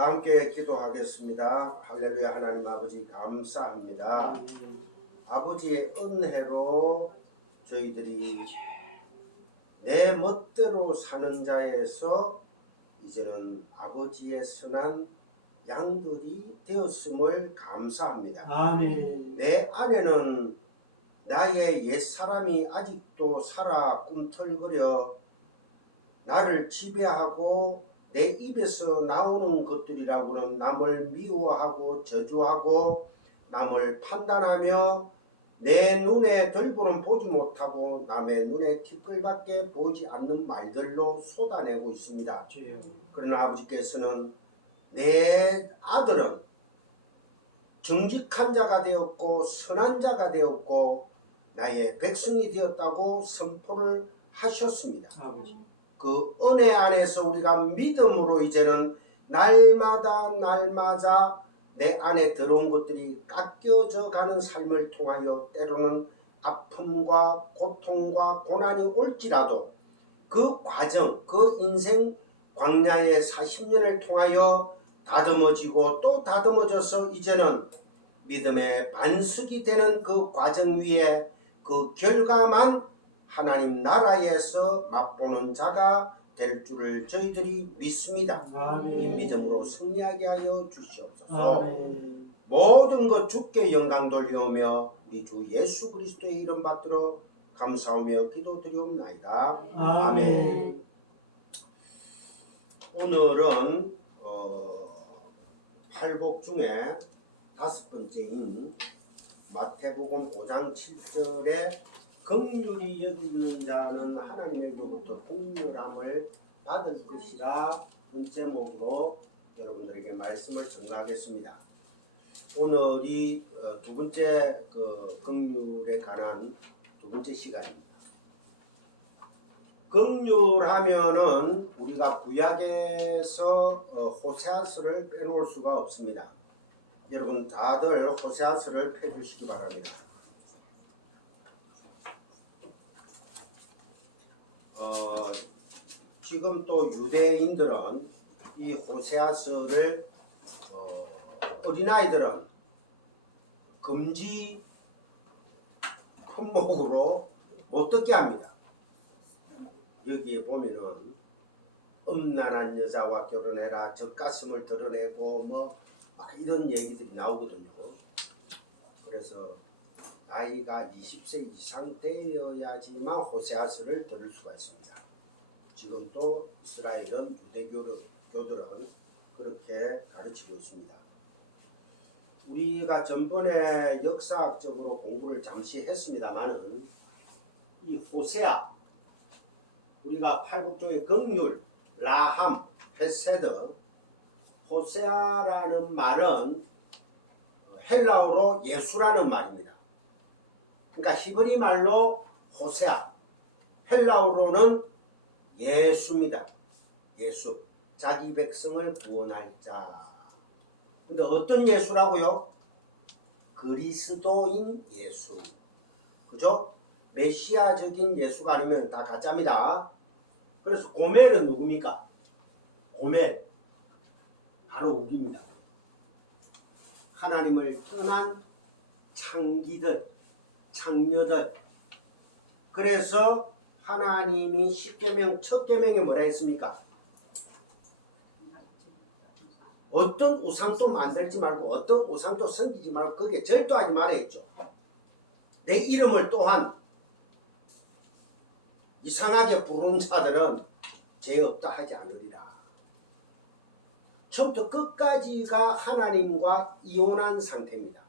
다 함께 기도하겠습니다. 할렐루야. 하나님 아버지 감사합니다. 아버지의 은혜로 저희들이 내 멋대로 사는 자에서 이제는 아버지의 선한 양들이 되었음을 감사합니다. 아멘. 내 안에는 나의 옛사람이 아직도 살아 꿈틀거려 나를 지배하고 내 입에서 나오는 것들이라고는 남을 미워하고 저주하고 남을 판단하며 내 눈에 들보는 보지 못하고 남의 눈에 티끌밖에 보이지 않는 말들로 쏟아내고 있습니다. 그러나 아버지께서는 내 아들은 정직한 자가 되었고 선한 자가 되었고 나의 백성이 되었다고 선포를 하셨습니다. 아버지. 그 은혜 안에서 우리가 믿음으로 이제는 날마다 내 안에 들어온 것들이 깎여져 가는 삶을 통하여 때로는 아픔과 고통과 고난이 올지라도 그 과정, 그 인생 광야의 40년을 통하여 다듬어지고 또 다듬어져서 이제는 믿음의 반석이 되는 그 과정 위에 그 결과만 하나님 나라에서 맛보는 자가 될 줄을 저희들이 믿습니다. 아멘. 이 믿음으로 승리하게 하여 주시옵소서. 아멘. 모든 것 주께 영광 돌리오며 우리 주 예수 그리스도의 이름 받들어 감사하며 기도드리옵나이다. 아멘. 오늘은 팔복 중에 5번째인 마태복음 5장 7절에 긍휼히 여기는 자는 하나님에게로부터 긍휼함을 받을 것이라 제목으로 여러분들에게 말씀을 전하겠습니다. 오늘이 두 번째 긍휼에 관한 두 번째 시간입니다. 긍휼하면은 우리가 구약에서 호세아서를 빼놓을 수가 없습니다. 여러분 다들 호세아서를 펴주시기 바랍니다. 지금 또 유대인들은 이 호세아서를 어린아이들은 금지 품목으로 못 듣게 합니다. 여기에 보면은 음란한 여자와 결혼해라, 젖가슴을 드러내고 막 이런 얘기들이 나오거든요. 그래서 나이가 20세 이상 되어야지만 호세아서를 들을 수가 있습니다. 지금 또 이스라엘은 유대교들은 그렇게 가르치고 있습니다. 우리가 전번에 역사학적으로 공부를 잠시 했습니다마는 이 호세아, 우리가 팔복종의 긍휼, 라함, 헤세드, 호세아라는 말은 헬라어로 예수라는 말입니다. 그러니까 히브리 말로 호세아, 헬라어로는 예수입니다. 예수, 자기 백성을 구원할 자. 근데 어떤 예수라고요? 그리스도인 예수. 그죠? 메시아적인 예수가 아니면 다 가짜입니다. 그래서 고멜은 누굽니까? 고멜, 바로 우리입니다. 하나님을 떠난 창기들, 창녀들. 그래서 하나님이 십계명 첫 계명에 뭐라 했습니까? 어떤 우상도 만들지 말고 어떤 우상도 섬기지 말고 거기에 절도하지 말아 했죠. 내 이름을 또한 이상하게 부르는 자들은 죄 없다 하지 않으리라. 처음부터 끝까지가 하나님과 이혼한 상태입니다.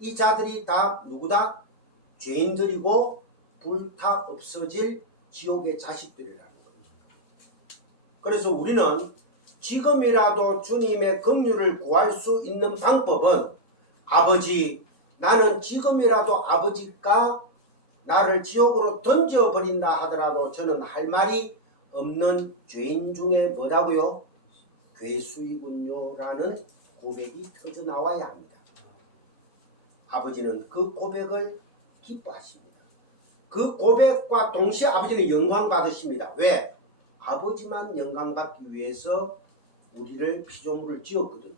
이 자들이 다 누구다? 죄인들이고 불타 없어질 지옥의 자식들이라는 겁니다. 그래서 우리는 지금이라도 주님의 긍휼을 구할 수 있는 방법은 아버지, 나는 지금이라도 아버지가 나를 지옥으로 던져버린다 하더라도 저는 할 말이 없는 죄인 중에 뭐라고요? 괴수이군요 라는 고백이 터져 나와야 합니다. 아버지는 그 고백을 기뻐하십니다. 그 고백과 동시에 아버지는 영광 받으십니다. 왜? 아버지만 영광 받기 위해서 우리를 피조물을 지었거든요.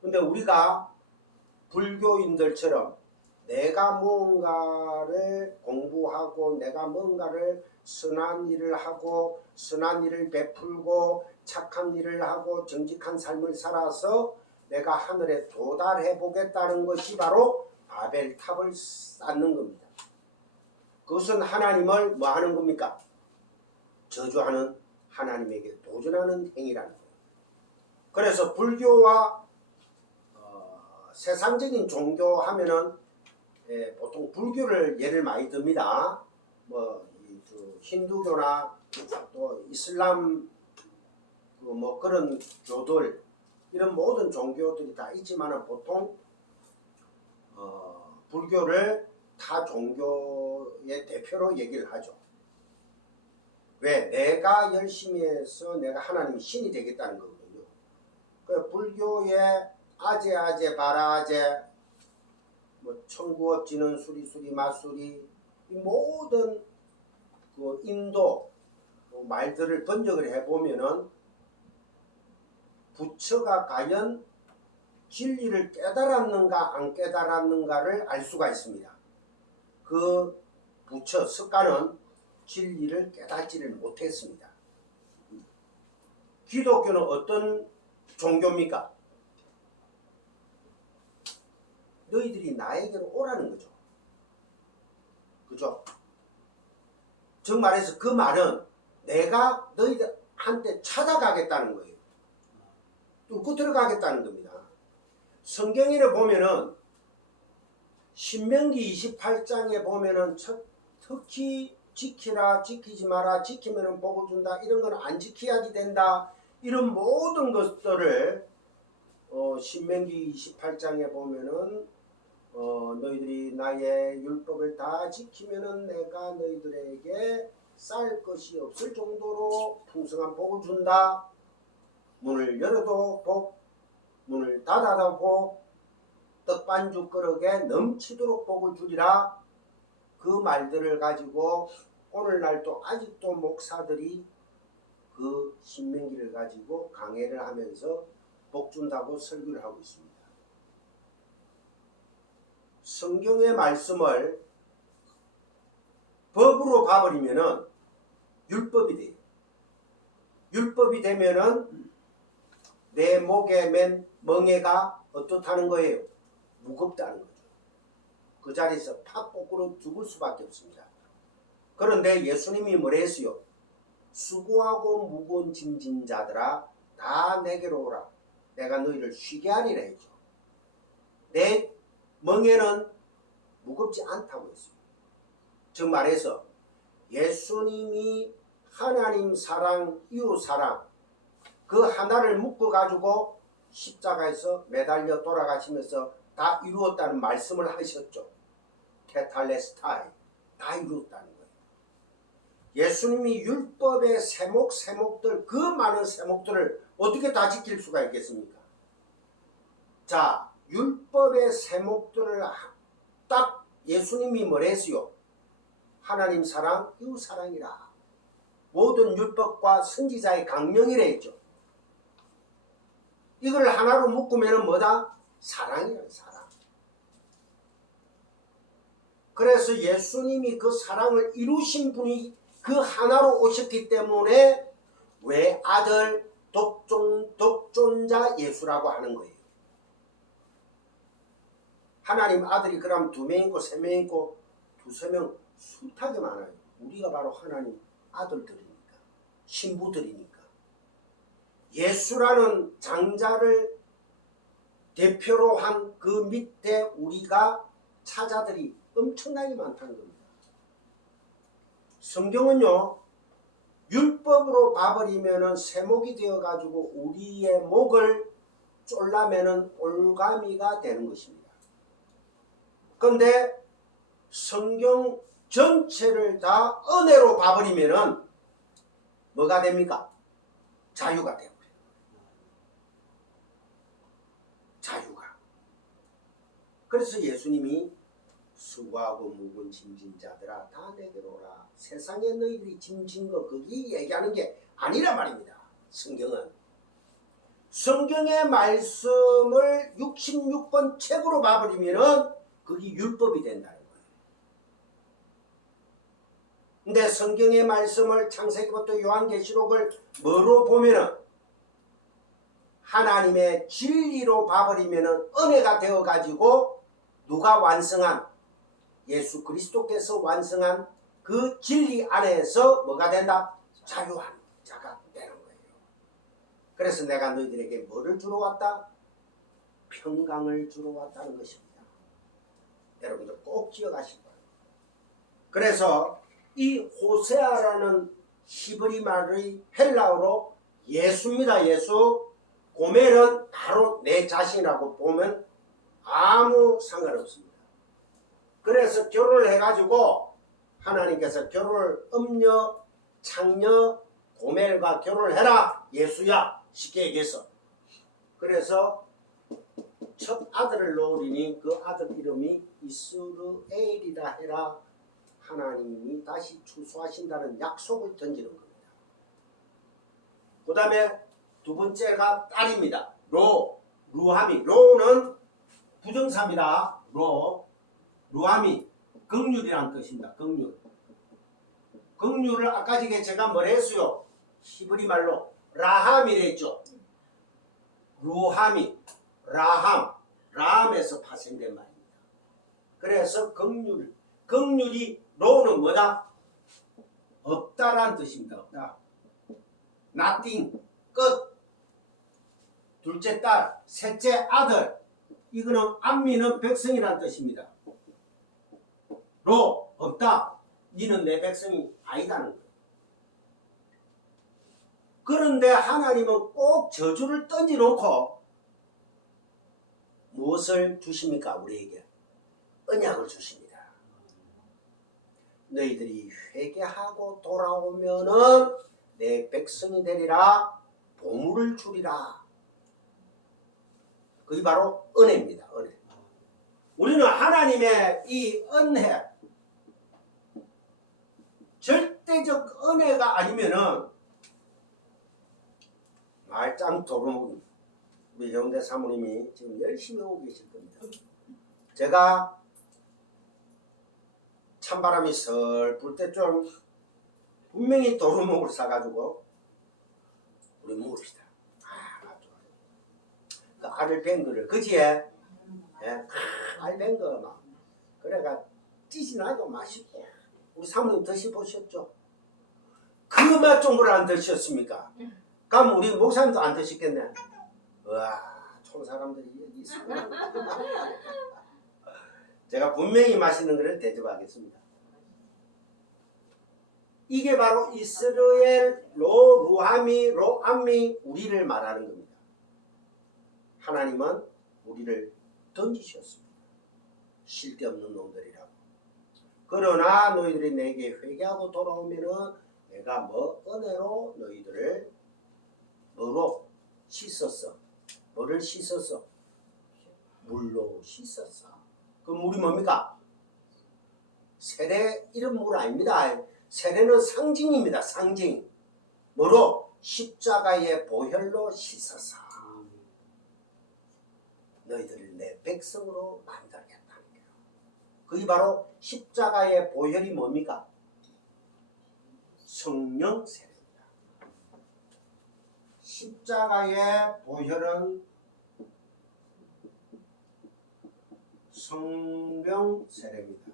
근데 우리가 불교인들처럼 내가 무언가를 공부하고 내가 뭔가를 선한 일을 하고 선한 일을 베풀고 착한 일을 하고 정직한 삶을 살아서 내가 하늘에 도달해 보겠다는 것이 바로 바벨탑을 쌓는 겁니다. 그것은 하나님을 뭐 하는 겁니까? 저주하는, 하나님에게 도전하는 행위라는 거예요. 그래서 불교와 세상적인 종교 하면은 보통 불교를 예를 많이 듭니다. 힌두교나 또 이슬람 뭐 그런 교들, 이런 모든 종교들이 다 있지만은 보통 불교를 타 종교의 대표로 얘기를 하죠. 왜? 내가 열심히 해서 내가 하나님의 신이 되겠다는 거거든요. 그 불교의 아제 바라제, 뭐 청구업 지는 수리 마수리, 이 모든 그 인도 말들을 번역을 해보면은 부처가 과연 진리를 깨달았는가 안 깨달았는가를 알 수가 있습니다. 그 부처 석가는 진리를 깨닫지를 못했습니다. 기독교는 어떤 종교입니까? 너희들이 나에게로 오라는 거죠. 그죠? 즉 말해서 그 말은 내가 너희들한테 찾아가겠다는 거예요. 뚫고 들어가겠다는 겁니다. 성경에 보면은 신명기 28장에 보면은 특히 지키라, 지키지 마라, 지키면은 복을 준다, 이런 건 안 지켜야지 된다, 이런 모든 것들을 신명기 28장에 보면은 너희들이 나의 율법을 다 지키면은 내가 너희들에게 쌓을 것이 없을 정도로 풍성한 복을 준다. 문을 열어도 복, 문을 닫아도 복, 떡반죽 그릇에 넘치도록 복을 주리라. 그 말들을 가지고 오늘날도 아직도 목사들이 그 신명기를 가지고 강해를 하면서 복 준다고 설교를 하고 있습니다. 성경의 말씀을 법으로 봐버리면은 율법이 돼요. 율법이 되면은 내 목에 맨 멍에가 어떻다는 거예요? 무겁다는 거죠. 그 자리에서 팍 거꾸로 죽을 수밖에 없습니다. 그런데 예수님이 뭐라 했어요? 수고하고 무거운 짐진 자들아 다 내게로 오라. 내가 너희를 쉬게 하리라 했죠. 내 멍에는 무겁지 않다고 했어요. 즉 말해서 예수님이 하나님 사랑, 이웃 사랑, 그 하나를 묶어가지고 십자가에서 매달려 돌아가시면서 다 이루었다는 말씀을 하셨죠. 테탈레스타이, 다 이루었다는 거예요. 예수님이 율법의 세목들, 그 많은 세목들을 어떻게 다 지킬 수가 있겠습니까? 자, 율법의 세목들을 딱 예수님이 뭐랬어요? 하나님 사랑, 이웃 사랑이라. 모든 율법과 선지자의 강령이라 했죠. 이걸 하나로 묶으면 뭐다? 사랑이라는 사랑. 그래서 예수님이 그 사랑을 이루신 분이 그 하나로 오셨기 때문에 왜 아들 독존자 예수라고 하는 거예요. 하나님 아들이 그럼 2명 있고 3명 있고 2~3명 숱하게 많아요. 우리가 바로 하나님 아들들이니까, 신부들이니까. 예수라는 장자를 대표로 한 그 밑에 우리가 차자들이 엄청나게 많다는 겁니다. 성경은요, 율법으로 봐버리면은 세목이 되어가지고 우리의 목을 쫄라면은 올가미가 되는 것입니다. 그런데 성경 전체를 다 은혜로 봐버리면은 뭐가 됩니까? 자유가 되고. 자유가. 그래서 예수님이 수고하고 무거운 짐진 자들아 다 내게로 오라. 세상에 너희들이 짐진 거 거기 얘기하는 게 아니란 말입니다. 성경은. 성경의 말씀을 66권 책으로 봐버리면은 그게 율법이 된다는 거예요. 근데 성경의 말씀을 창세기부터 요한계시록을 뭐로 보면은 하나님의 진리로 봐버리면은 은혜가 되어가지고 누가 완성한 예수 그리스도께서 완성한 그 진리 안에서 뭐가 된다? 자유한 자가 되는 거예요. 그래서 내가 너희들에게 뭐를 주러 왔다? 평강을 주러 왔다는 것입니다. 여러분들 꼭 기억하시기 바랍니다. 그래서 이 호세아라는 히브리 말의 헬라어로 예수입니다. 예수. 고멜은 바로 내 자신이라고 보면 아무 상관없습니다. 그래서 결혼을 해가지고 하나님께서 결혼을 음녀, 창녀, 고멜과 결혼을 해라. 예수야. 쉽게 얘기해서. 그래서 첫 아들을 놓으리니 그 아들 이름이 이스르엘이라 해라. 하나님이 다시 추수하신다는 약속을 던지는 겁니다. 그 다음에 두 번째가 딸입니다. 루하미. 로는 부정사입니다. 루하미. 긍휼이라는 뜻입니다. 긍휼. 긍휼을 아까 전에 제가 뭐라 했어요? 히브리 말로 라함이라 했죠. 루하미. 라함에서 파생된 말입니다. 그래서 긍휼이 로는 뭐다? 없다라는 뜻입니다. 없다. nothing. 끝. 둘째 딸, 셋째 아들. 이거는 암미는 백성이라는 뜻입니다. 로, 없다. 니는 내 백성이 아니다는 거예요. 그런데 하나님은 꼭 저주를 던져놓고 무엇을 주십니까? 우리에게 언약을 주십니다. 너희들이 회개하고 돌아오면은 내 백성이 되리라. 보물을 주리라. 그게 바로 은혜입니다. 은혜. 우리는 하나님의 이 은혜, 절대적 은혜가 아니면은 말짱 도루묵. 우리 영대 사모님이 지금 열심히 오고 계실 겁니다. 제가 찬바람이 슬 불 때 좀 분명히 도루묵을 사가지고 우리 먹읍시다. 좋아요. 그 알을 뺀 거를 그지에 알 뺀 거 막 그래가 찌지 나고 맛있고 우리 사모님 드셔보셨죠? 그 맛 정도를 안 드셨습니까? 그럼 우리 목사님도 안 드시겠네. 와, 총 사람들이 여기 있습니다. 제가 분명히 맛있는 것을 대접하겠습니다. 이게 바로 이스라엘, 루하미, 로암미 우리를 말하는 겁니다. 하나님은 우리를 던지셨습니다. 실데없는 놈들이라고. 그러나 너희들이 내게 회개하고 돌아오면은 내가 뭐 은혜로 너희들을 뭐로 씻었어? 뭐를 씻었어? 물로 씻었어. 그 물이 뭡니까? 세례 이런 물 아닙니다. 세례는 상징입니다. 상징. 뭐로? 십자가의 보혈로 씻어서 너희들을 내 백성으로 만들겠다는 거예요. 그게 바로 십자가의 보혈이 뭡니까? 성령 세례입니다. 십자가의 보혈은 성령 세례입니다.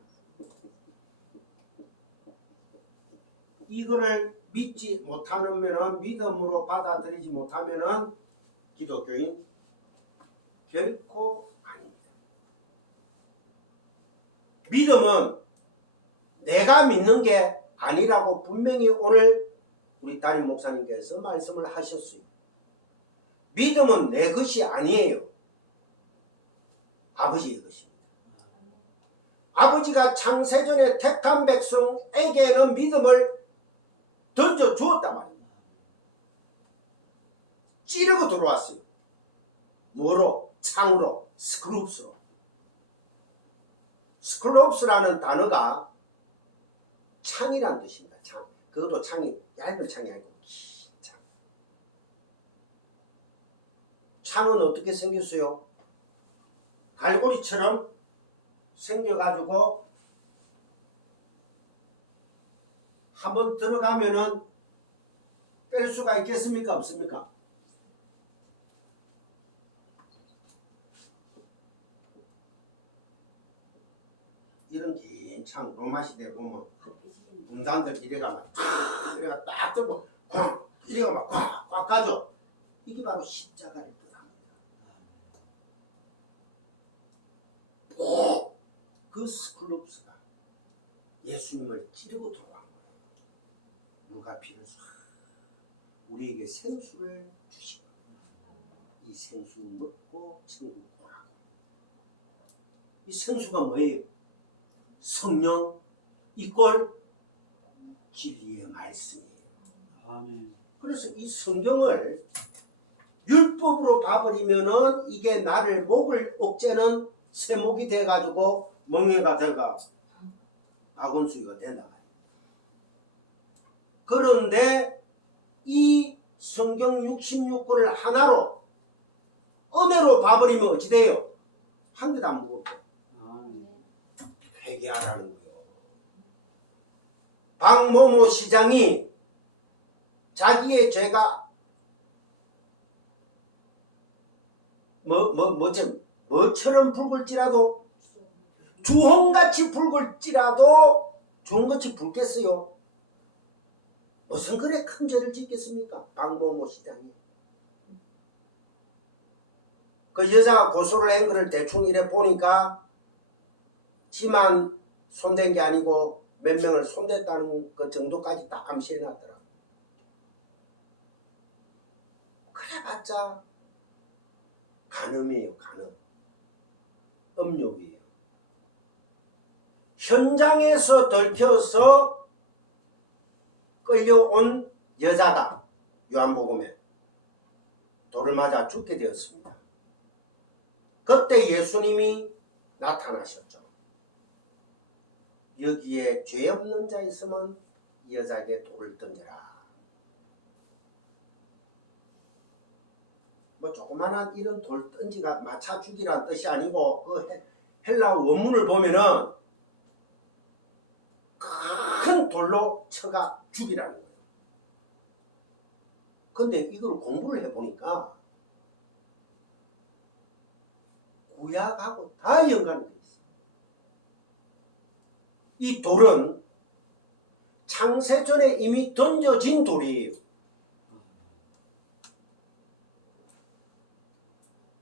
이거를 믿지 못하면은 믿음으로 받아들이지 못하면은 기독교인 결코 아닙니다. 믿음은 내가 믿는 게 아니라고 분명히 오늘 우리 담임 목사님께서 말씀을 하셨어요. 믿음은 내 것이 아니에요. 아버지의 것입니다. 아버지가 창세전에 택한 백성에게는 믿음을 던져 주었단 말입니다. 찌르고 들어왔어요. 뭐로? 창으로, 스크룹스로. 스크룹스라는 단어가 창이란 뜻입니다. 창. 그것도 창이 얇은 창이 아니고 긴 창. 상은 어떻게 생겼어요? 갈고리처럼 생겨가지고 한번 들어가면은 뺄 수가 있겠습니까? 없습니까? 이런 긴 창 로마 시대에 보면 군단들 이래가 막 이래가 딱 들고 꽉 이래가 막 꽉 가죠. 이게 바로 십자가를 뜻합니다. 꼭 그 스클롭스가 예수님을 찌르고 들어간 거예요. 물과 피를 우리에게 생수를 주시고 이 생수 먹고 천국 오라고. 이 생수가 뭐예요? 성령 이꼴 진리의 말씀이에요. 아멘. 그래서 이 성경을 율법으로 봐버리면은 이게 나를 목을 옥죄는 세목이 돼가지고 멍해가 돼가 박원수이가 된다. 그런데 이 성경 66권을 하나로 은혜로 봐버리면 어찌 돼요? 한 개도 안 무겁고 회개하라는 거예요. 박모모 시장이 자기의 죄가 뭐처럼 붉을지라도 주홍같이 붉을지라도 주홍같이 붉겠어요. 무슨 그래 큰 죄를 짓겠습니까? 박모모 시장이. 그 여자가 고소를 한 거를 대충 이래 보니까 지만 손댄 게 아니고 몇 명을 손댔다는 그 정도까지 딱 암시해놨더라. 그래봤자 간음이에요. 간음. 음욕이에요. 현장에서 들켜서 끌려온 여자가 요한복음에 돌을 맞아 죽게 되었습니다. 그때 예수님이 나타나셨죠. 여기에 죄 없는 자 있으면 이 여자에게 돌을 던져라. 뭐 조그마한 이런 돌 던지가 맞춰 죽이란 뜻이 아니고 그 헬라어 원문을 보면은 큰 돌로 쳐가 죽이라는 거예요. 근데 이걸 공부를 해보니까 구약하고 다 연관이 돼 있어요. 이 돌은 창세전에 이미 던져진 돌이에요.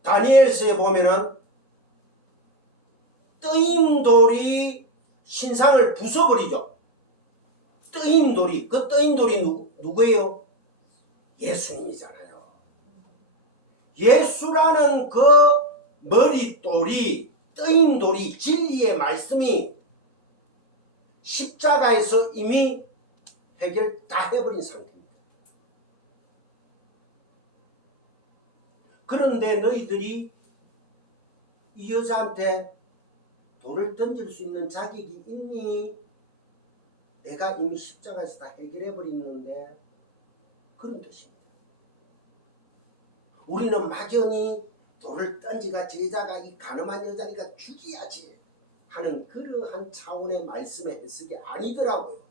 다니엘서에 보면은 뜨임 돌이 신상을 부숴버리죠. 뜨임 돌이, 그 뜨임 돌이 누구예요? 예수님이잖아요. 예수라는 그 머릿돌이, 뜨임 돌이, 진리의 말씀이 십자가에서 이미 해결 다 해버린 상태입니다. 그런데 너희들이 이 여자한테 돌을 던질 수 있는 자격이 있니? 내가 이미 십자가에서 다 해결해버렸는데 그런 뜻입니다. 우리는 막연히 돌을 던지가 제자가 이 가늠한 여자니까 죽여야지 하는 그러한 차원의 말씀의 해석이 아니더라고요.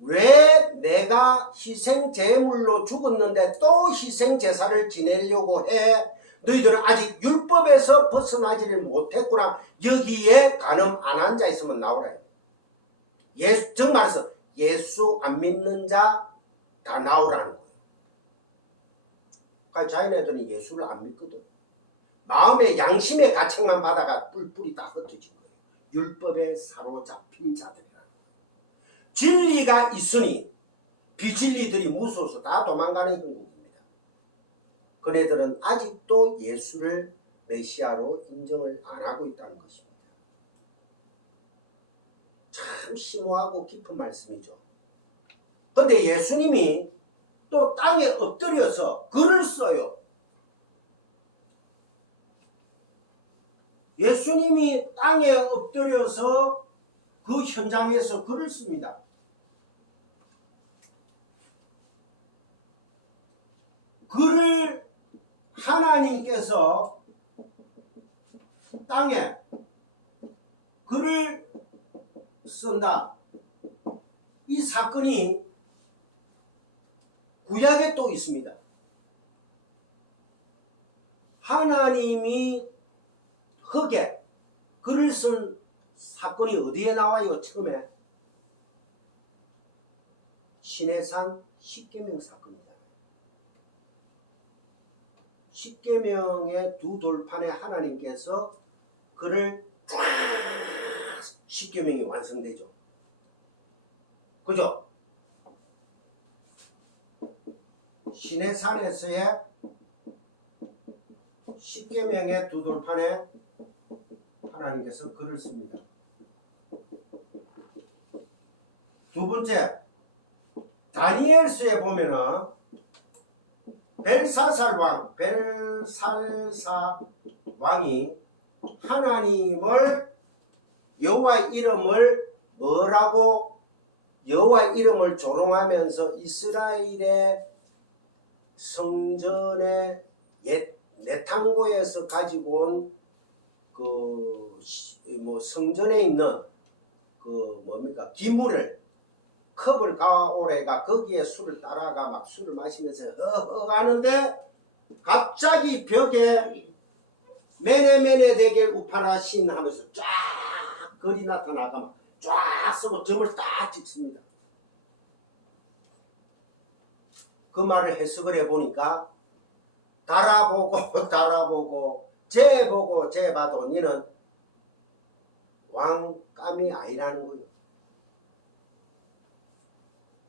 왜 내가 희생제물로 죽었는데 또 희생제사를 지내려고 해? 너희들은 아직 율법에서 벗어나지를 못했구나. 여기에 가늠 안 한 자 있으면 나오라. 정말해서 예수 안 믿는 자 다 나오라는 거예요. 그러니까 자기네들은 예수를 안 믿거든. 마음의 양심의 가책만 받아가 뿔뿔이 다 흩어진 거예요. 율법에 사로잡힌 자들이라는 거예요. 진리가 있으니 비진리들이 무서워서 다 도망가는 형국입니다. 그네들은 아직도 예수를 메시아로 인정을 안 하고 있다는 것입니다. 참 심오하고 깊은 말씀이죠. 그런데 예수님이 또 땅에 엎드려서 글을 써요. 예수님이 땅에 엎드려서 그 현장에서 글을 씁니다. 글을 하나님께서 땅에 글을 쓴다. 이 사건이 구약에 또 있습니다. 하나님이 흙에 글을 쓴 사건이 어디에 나와요? 처음에 시내산 십계명 사건이잖아요. 십계명의 두 돌판에 하나님께서 글을 쫙 십계명이 완성되죠. 그죠? 시내산에서의 십계명의 두 돌판에 하나님께서 글을 씁니다. 두 번째, 다니엘서에 보면은 벨사살 왕이 하나님을 여호와의 이름을 뭐라고 여호와의 이름을 조롱하면서 이스라엘의 성전의 옛 내탕고에서 가지고 온 성전에 있는 기물을 컵을 가오래가 거기에 술을 따라가 막 술을 마시면서 하는데 갑자기 벽에 메네메네 대겔 우파라신 하면서 쫙 글이 나타나가 막 쫙 쓰고 점을 딱 찍습니다. 그 말을 해석을 해보니까 달아보고 재보고 재봐도 니는 왕감이 아니라는 거예요.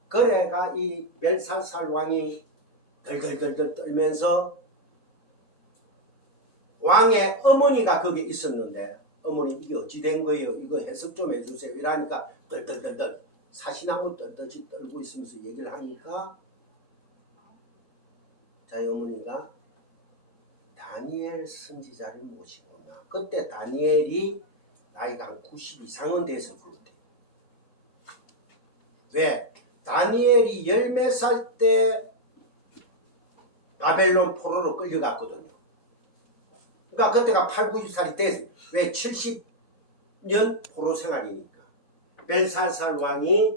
그래가 이 벨사살 왕이 덜덜덜덜 떨면서 왕의 어머니가 거기 있었는데 어머니 이게 어찌 된 거예요? 이거 해석 좀 해주세요. 이러니까 덜덜덜덜 사시나무 떨듯이 떨고 있으면서 얘기를 하니까 자기 어머니가 다니엘 선지자를 모시구나. 그때 다니엘이 나이가 한 90 이상은 돼서 그렇대. 왜? 다니엘이 10몇 살 때 바벨론 포로로 끌려갔거든요. 그러니까 그때가 8, 90살이 됐어요. 왜? 70년 포로 생활이니까. 벨사살 왕이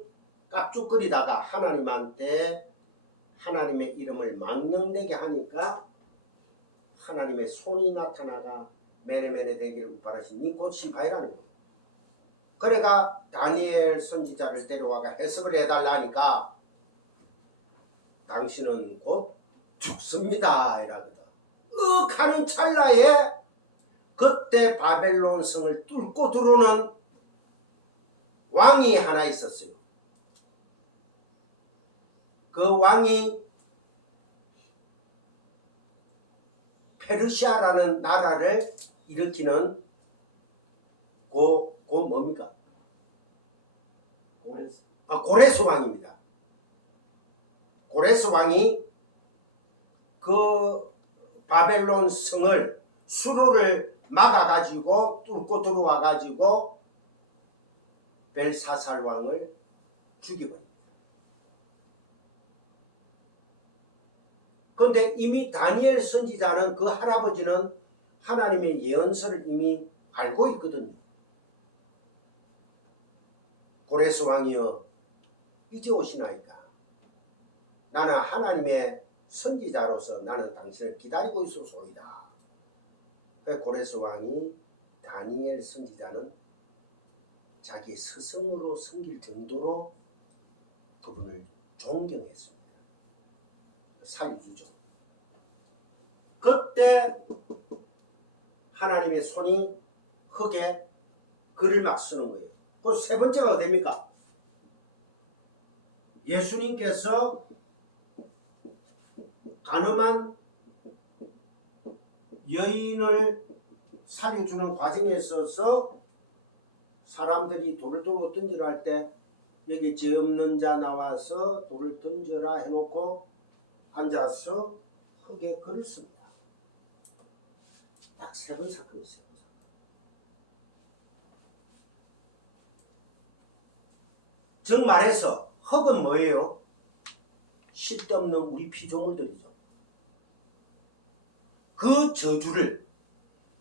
깝죽거리다가 하나님한테 하나님의 이름을 망령되게 하니까 하나님의 손이 나타나가 메레메레 되기를 우파라신 니 곧 심파이라는 거예요. 그래가 다니엘 선지자를 데려와가 해석을 해달라 하니까 당신은 곧 죽습니다 이라거든. 하는 찰나에 그때 바벨론 성을 뚫고 들어오는 왕이 하나 있었어요. 그 왕이 페르시아라는 나라를 일으키는 뭡니까? 고레스 왕입니다. 고레스 왕이 그 바벨론 성을 수로를 막아가지고 뚫고 들어와가지고 벨사살 왕을 죽여버립니다. 그런데 이미 다니엘 선지자는 그 할아버지는 하나님의 예언서를 이미 알고 있거든요. 고레스 왕이여 이제 오시나이까. 나는 하나님의 선지자로서 나는 당신을 기다리고 있었소이다. 고레스 왕이 다니엘 선지자는 자기 스승으로 섬길 정도로 그분을 존경했습니다. 살주죠. 그때 하나님의 손이 흙에 글을 막 쓰는 거예요. 그 세 번째가 됩니까? 예수님께서 가늠한 여인을 살려주는 과정에 있어서 사람들이 돌을 들고 던지라 할 때 여기 죄 없는 자 나와서 돌을 던져라 해놓고 앉아서 흙에 글을 씁니다. 딱 세 번 사건이 있어요. 즉 말해서 흙은 뭐예요? 쓸데없는 우리 피조물들이죠. 그 저주를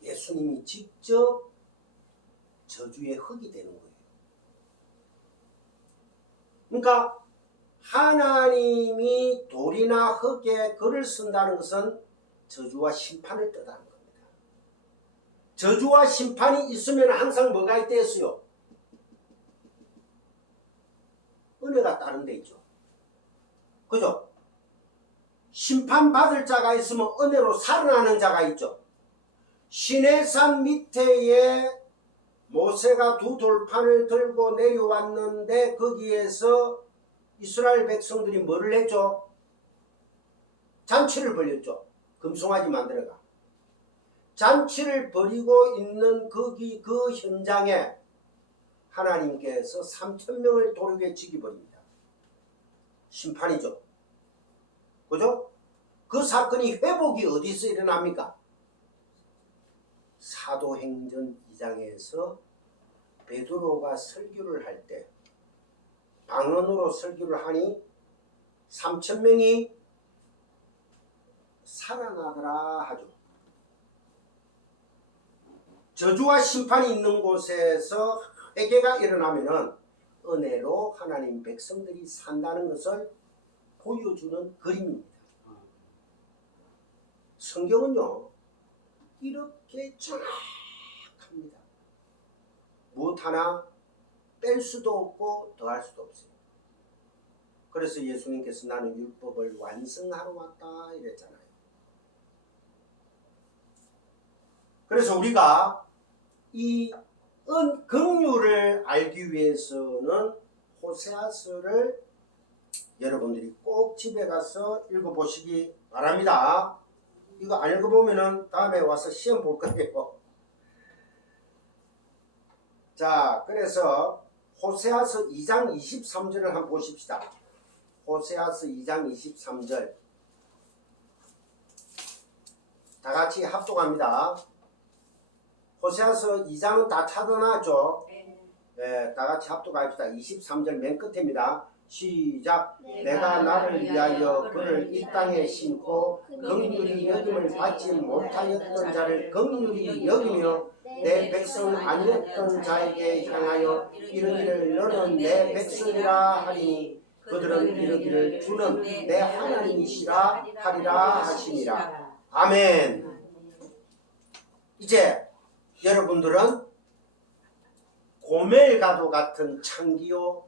예수님이 직접 저주의 흙이 되는 거예요. 그러니까 하나님이 돌이나 흙에 글을 쓴다는 것은 저주와 심판을 뜻하는 겁니다. 저주와 심판이 있으면 항상 뭐가 있대요? 은혜가 다른 데 있죠. 그죠? 심판받을 자가 있으면 은혜로 살아나는 자가 있죠. 시내산 밑에에 모세가 두 돌판을 들고 내려왔는데 거기에서 이스라엘 백성들이 뭐를 했죠? 잔치를 벌였죠. 금송아지 만들어가. 잔치를 벌이고 있는 거기 그 현장에 하나님께서 3,000명을 도륙에 죽여버립니다. 심판이죠. 그죠? 그 사건이 회복이 어디서 일어납니까? 사도행전 2장에서 베드로가 설교를 할 때 방언으로 설교를 하니 3,000명이 살아나더라 하죠. 저주와 심판이 있는 곳에서 회개가 일어나면은 은혜로 하나님 백성들이 산다는 것을 보여주는 그림입니다. 성경은요 이렇게 정확합니다. 무엇 하나 뺄 수도 없고 더할 수도 없어요. 그래서 예수님께서 나는 율법을 완성하러 왔다 이랬잖아요. 그래서 우리가 이 긍휼을 알기 위해서는 호세아서를 여러분들이 꼭 집에 가서 읽어보시기 바랍니다. 이거 안 읽어보면은 다음에 와서 시험 볼 거예요. 자, 그래서 호세아서 2장 23절을 한번 보십시다. 호세아서 2장 23절 다 같이 합독합니다. 호세아서 2장은 다 찾아놨죠? 네, 다 같이 합독합시다. 23절 맨 끝입니다. 시작. 내가 나를 위하여 그를 이 땅에 심고 긍휼히 여김을 받지 못하였던 자를 긍휼히 여기며 내 백성 아니었던 자에게 향하여 이르기를 너는 내 백성이라 하리니 그들은 이르기를 주는 내 하나님이시라 하리라 하시니라. 아멘. 이제 여러분들은 고멜가도 같은 창기요,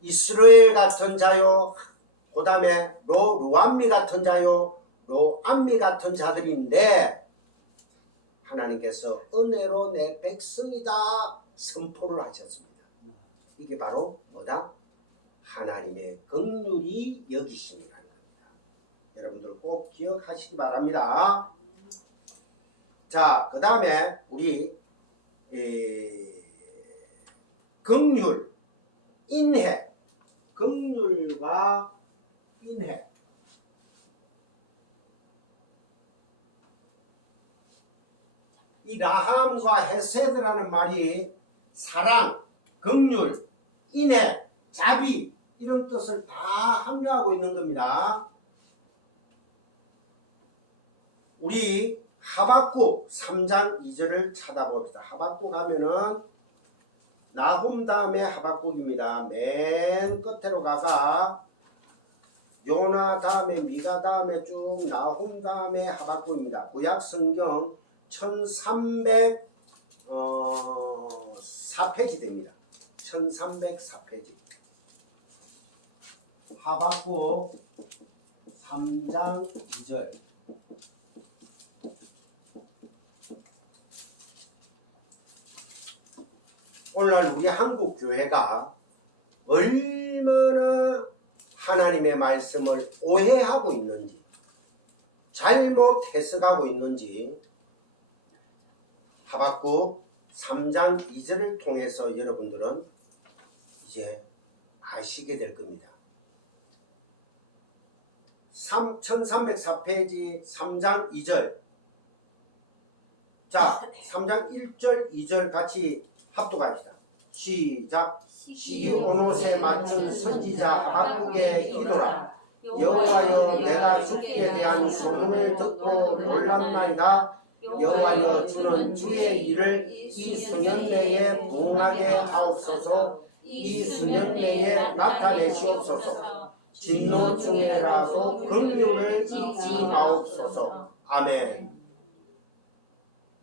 이스라엘 같은 자요, 그 다음에 루암미 같은 자요, 로암미 같은 자들인데 하나님께서 은혜로 내 백성이다 선포를 하셨습니다. 이게 바로 뭐다? 하나님의 긍휼이 여기심이라는 겁니다. 여러분들 꼭 기억하시기 바랍니다. 자, 그 다음에 우리 긍휼, 인해, 긍휼과 인해. 이 라함과 헤세드라는 말이 사랑, 긍휼, 인해, 자비 이런 뜻을 다 함유하고 있는 겁니다. 우리 하박국 3장 2절을 찾아봅시다. 하박국 하면은 나훔 다음에 하박국입니다. 맨 끝으로 가가 요나 다음에 미가 다음에 쭉 나훔 다음에 하박국입니다. 구약 성경 1304페이지 됩니다. 1304페이지. 하박국 3장 2절. 오늘날 우리 한국 교회가 얼마나 하나님의 말씀을 오해하고 있는지, 잘못 해석하고 있는지 하박국 3장 2절을 통해서 여러분들은 이제 아시게 될 겁니다. 1304페이지 3장 2절. 자, 3장 1절 2절 같이 합독합시다. 시작. 시기 온 옷에 맞춘 선지자 하박국의 기도라. 여호와여 내가 주께 대한 소문을 듣고 놀랐나이다. 여호와여 주는 주의 일을 이 수년 내에 부응하게 하옵소서. 이 수년 내에 나타내시옵소서. 진노 중에라도 긍휼을 잊지 마옵소서. 아멘.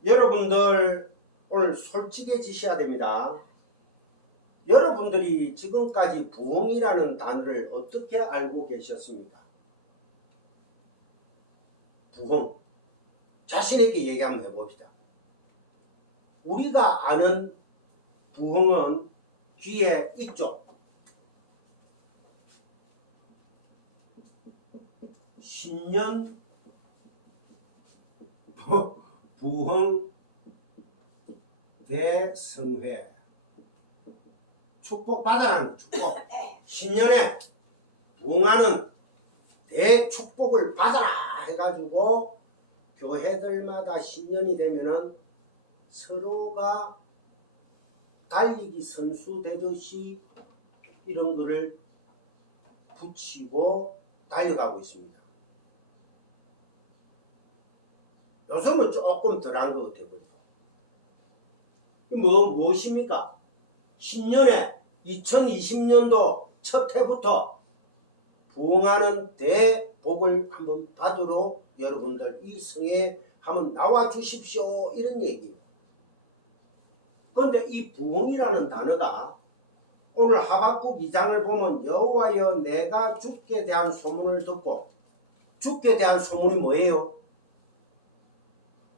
여러분들 오늘 솔직해지셔야 됩니다. 여러분들이 지금까지 부흥이라는 단어를 어떻게 알고 계셨습니까? 부흥. 자신있게 얘기 한번 해봅시다. 우리가 아는 부흥은 뒤에 있죠. 신년 부흥 대성회. 축복 받아라는 축복. 신년에 부흥하는 대축복을 받아라 해가지고 교회들마다 신년이 되면은 서로가 달리기 선수 되듯이 이런 거를 붙이고 달려가고 있습니다. 요즘은 조금 덜한 것 같아요. 무엇입니까? 신년에 2020년도 첫 해부터 부흥하는 대복을 한번 받으러 여러분들 이 성에 한번 나와 주십시오. 이런 얘기예요. 그런데 이 부흥이라는 단어가 오늘 하박국 2장을 보면 여호와여 내가 주께 대한 소문을 듣고, 주께 대한 소문이 뭐예요?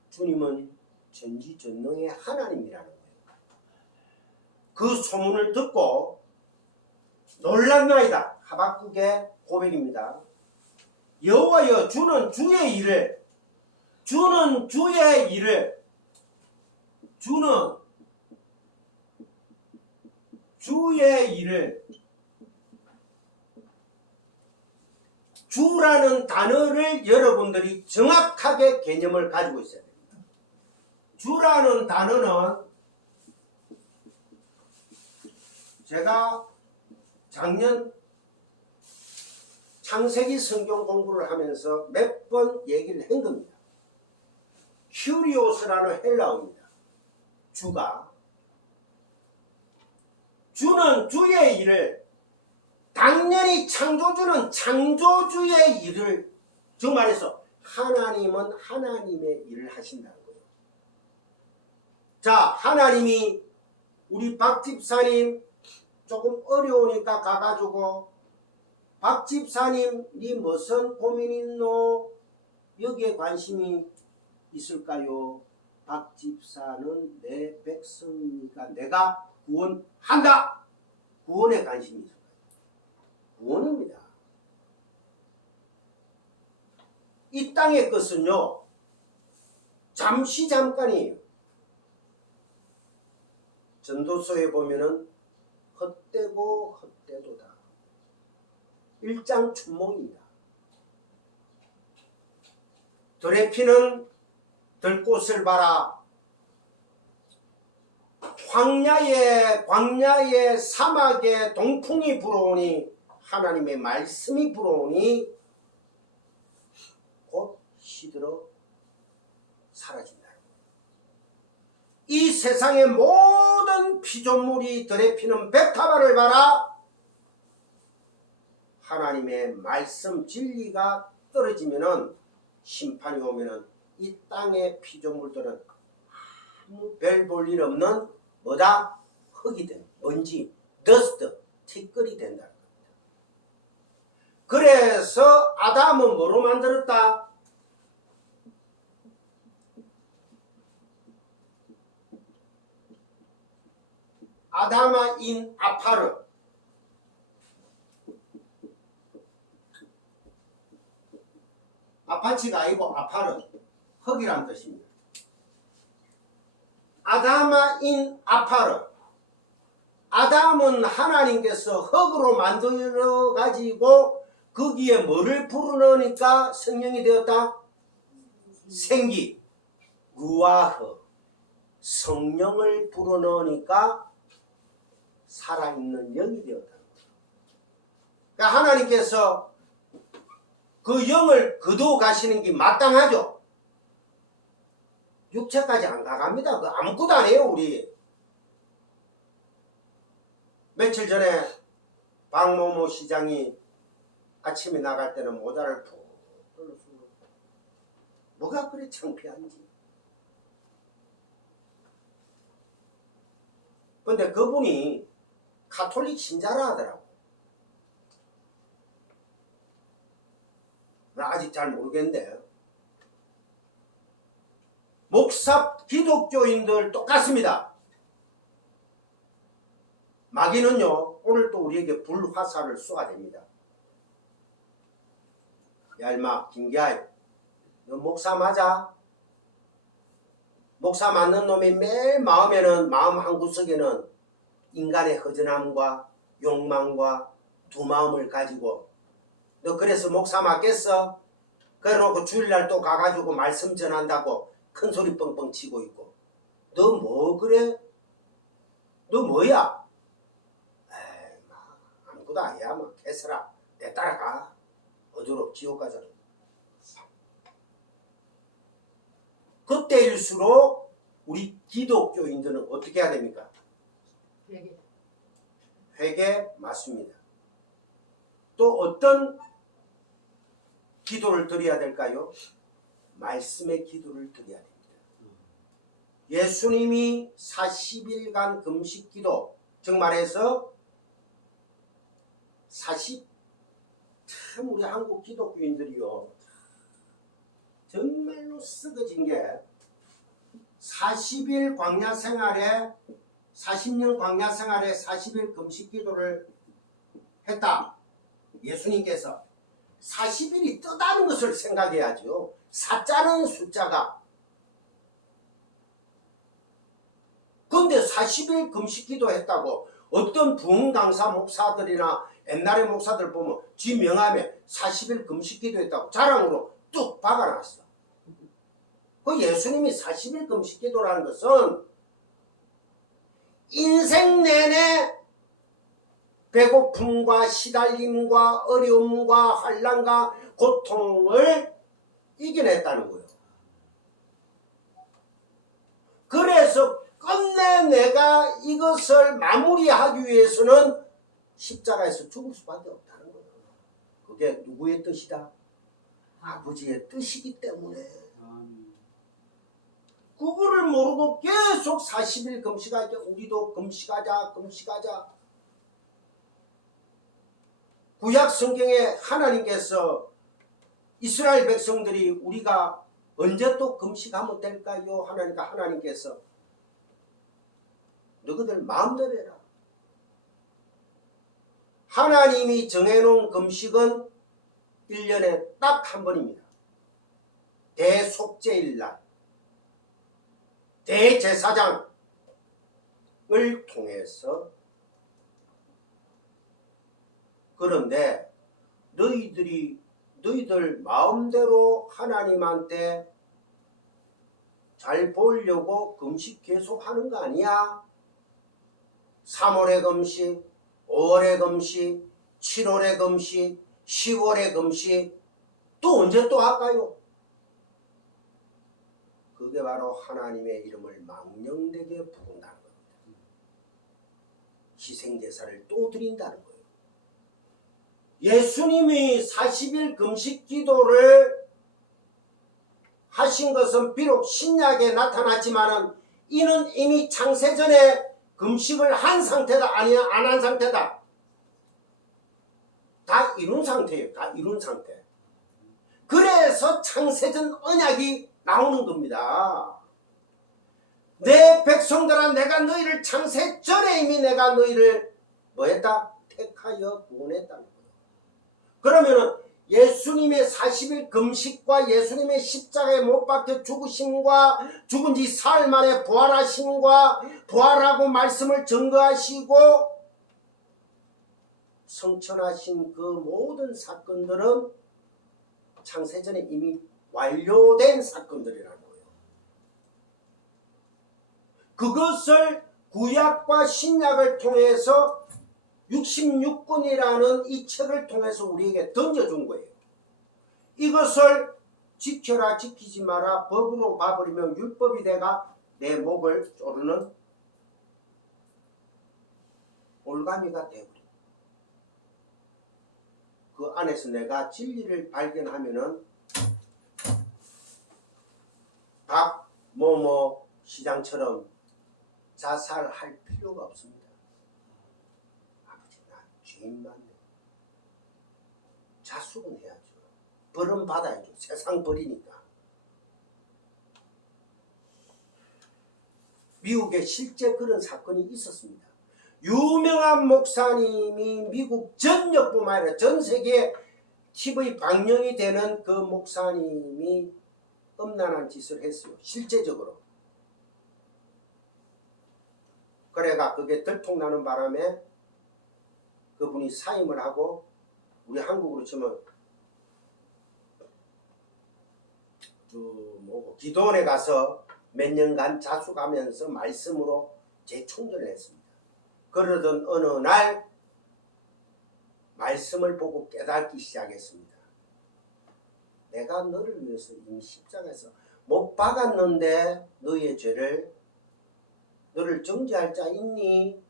주님은 전지전능의 하나님이라는 거예요. 그 소문을 듣고 놀랐나이다. 하박국의 고백입니다. 여호와여 주는 주의 일을 주는 주의 일을 주라는 단어를 여러분들이 정확하게 개념을 가지고 있어야 됩니다. 주라는 단어는 제가 작년 창세기 성경 공부를 하면서 몇 번 얘기를 한 겁니다. 큐리오스라는 헬라어입니다. 주는 주의 일을, 당연히 창조주는 창조주의 일을, 즉 말해서 하나님은 하나님의 일을 하신다는 거예요. 자, 하나님이 우리 박 집사님 조금 어려우니까 가가지고 박 집사님 네 무슨 고민 있노? 여기에 관심이 있을까요? 박 집사는 내 백성이니까 내가 구원한다. 구원에 관심이 있을까요? 구원입니다. 이 땅의 것은요 잠시 잠깐이에요. 전도서에 보면은 헛되고 헛되도다. 일장춘몽입니다. 들에 피는 들꽃을 봐라. 광야에 사막에 동풍이 불어오니 하나님의 말씀이 불어오니 곧 시들어 사라진다. 이 세상의 모든 피조물이 들에 피는 백합화를 봐라. 하나님의 말씀 진리가 떨어지면은, 심판이 오면은 이 땅의 피조물들은 아무 별 볼 일 없는 뭐다? 흙이 된, 먼지, 더스트, 티끌이 된다는 겁니다. 그래서 아담은 뭐로 만들었다? 아다마 인 아파르. 아파치가 아니고 아파르. 흙이란 뜻입니다. 아다마 인 아파르. 아담은 하나님께서 흙으로 만들어 가지고 거기에 뭐를 불어넣으니까 성령이 되었다? 생기. 루아흐. 성령을 불어넣으니까 살아있는 영이 되었다는 거예요. 그러니까 하나님께서 그 영을 거두어 가시는 게 마땅하죠. 육체까지 안 가갑니다. 그 아무것도 안 해요, 우리. 며칠 전에 박모모 시장이 아침에 나갈 때는 모자를 푹 둘러쓰고 뭐가 그리 창피한지. 근데 그분이 가톨릭 신자라 하더라고. 나 아직 잘 모르겠는데 목사 기독교인들 똑같습니다. 마귀는요 오늘 또 우리에게 불화살을 쏘아댑니다. 야 임마 김기아이 너 목사 맞아? 목사 맞는 놈이 매일 마음 한구석에는 인간의 허전함과 욕망과 두 마음을 가지고 너 그래서 목사 맞겠어? 그래놓고 주일날 또 가가지고 말씀 전한다고 큰소리 뻥뻥 치고 있고 너 뭐 그래? 너 뭐야? 에이 아무것도 아니야 뭐 개서라 내 따라가 어디로 지옥 가자. 그때일수록 우리 기독교인들은 어떻게 해야 됩니까? 회개 맞습니다. 또 어떤 기도를 드려야 될까요? 말씀의 기도를 드려야 됩니다. 예수님이 40일간 금식 기도, 즉 말해서 참 우리 한국 기독교인들이요 정말로 쓰러진 게 40일 광야 생활에 40년 광야 생활에 40일 금식 기도를 했다. 예수님께서 40일이 뜨다는 것을 생각해야죠. 사자는 숫자가. 근데 40일 금식 기도했다고 어떤 부흥 강사 목사들이나 옛날의 목사들 보면 지 명함에 40일 금식 기도했다고 자랑으로 뚝 박아놨어. 그 예수님이 40일 금식 기도라는 것은 인생 내내 배고픔과 시달림과 어려움과 환난과 고통을 이겨냈다는 거예요. 그래서 끝내 내가 이것을 마무리하기 위해서는 십자가에서 죽을 수밖에 없다는 거예요. 그게 누구의 뜻이다? 아버지의 뜻이기 때문에. 그거를 모르고 계속 40일 금식하자. 우리도 금식하자. 구약 성경에 하나님께서 이스라엘 백성들이 우리가 언제 또 금식하면 될까요? 하나님께서 너희들 마음대로 해라. 하나님이 정해놓은 금식은 1년에 딱 한 번입니다. 대속죄일 날 대제사장을 통해서. 그런데 너희들 마음대로 하나님한테 잘 보려고 금식 계속 하는 거 아니야? 3월의 금식, 5월의 금식, 7월의 금식, 10월의 금식, 또 언제 또 할까요? 그게 바로 하나님의 이름을 망령되게 부른다는 겁니다. 희생제사를 또 드린다는 거예요. 예수님이 40일 금식 기도를 하신 것은 비록 신약에 나타났지만은 이는 이미 창세전에 금식을 한 상태다 아니야 안 한 상태다. 다 이룬 상태예요. 다 이룬 상태. 그래서 창세전 언약이 나오는 겁니다. 내 백성들아 내가 너희를 창세전에 이미 내가 너희를 뭐했다? 택하여 구원했다는 거예요. 그러면은 예수님의 40일 금식과 예수님의 십자가에 못 박혀 죽으심과 죽은 지 사흘 만에 부활하심과 부활하고 말씀을 증거하시고 성천하신 그 모든 사건들은 창세전에 이미 완료된 사건들이라는 거예요. 그것을 구약과 신약을 통해서 66권이라는 이 책을 통해서 우리에게 던져준 거예요. 이것을 지켜라 지키지 마라 법으로 봐버리면 율법이 돼가 내 목을 조르는 올가미가 되고 그 안에서 내가 진리를 발견하면은 박 뭐뭐 시장처럼 자살할 필요가 없습니다. 아버지 나 죄인 많네. 자숙은 해야죠. 벌은 받아야죠. 세상 버리니까. 미국에 실제 그런 사건이 있었습니다. 유명한 목사님이 미국 전역뿐만 아니라 전 세계에 TV 방영이 되는 그 목사님이 음란한 짓을 했어요. 실제적으로. 그래가 그게 들통나는 바람에 그분이 사임을 하고 우리 한국으로 치면 기도원에 가서 몇 년간 자숙하면서 말씀으로 재충전을 했습니다. 그러던 어느 날 말씀을 보고 깨닫기 시작했습니다. 내가 너를 위해서 이미 십자가에서 못 박았는데 너의 죄를 너를 정죄할 자 있니?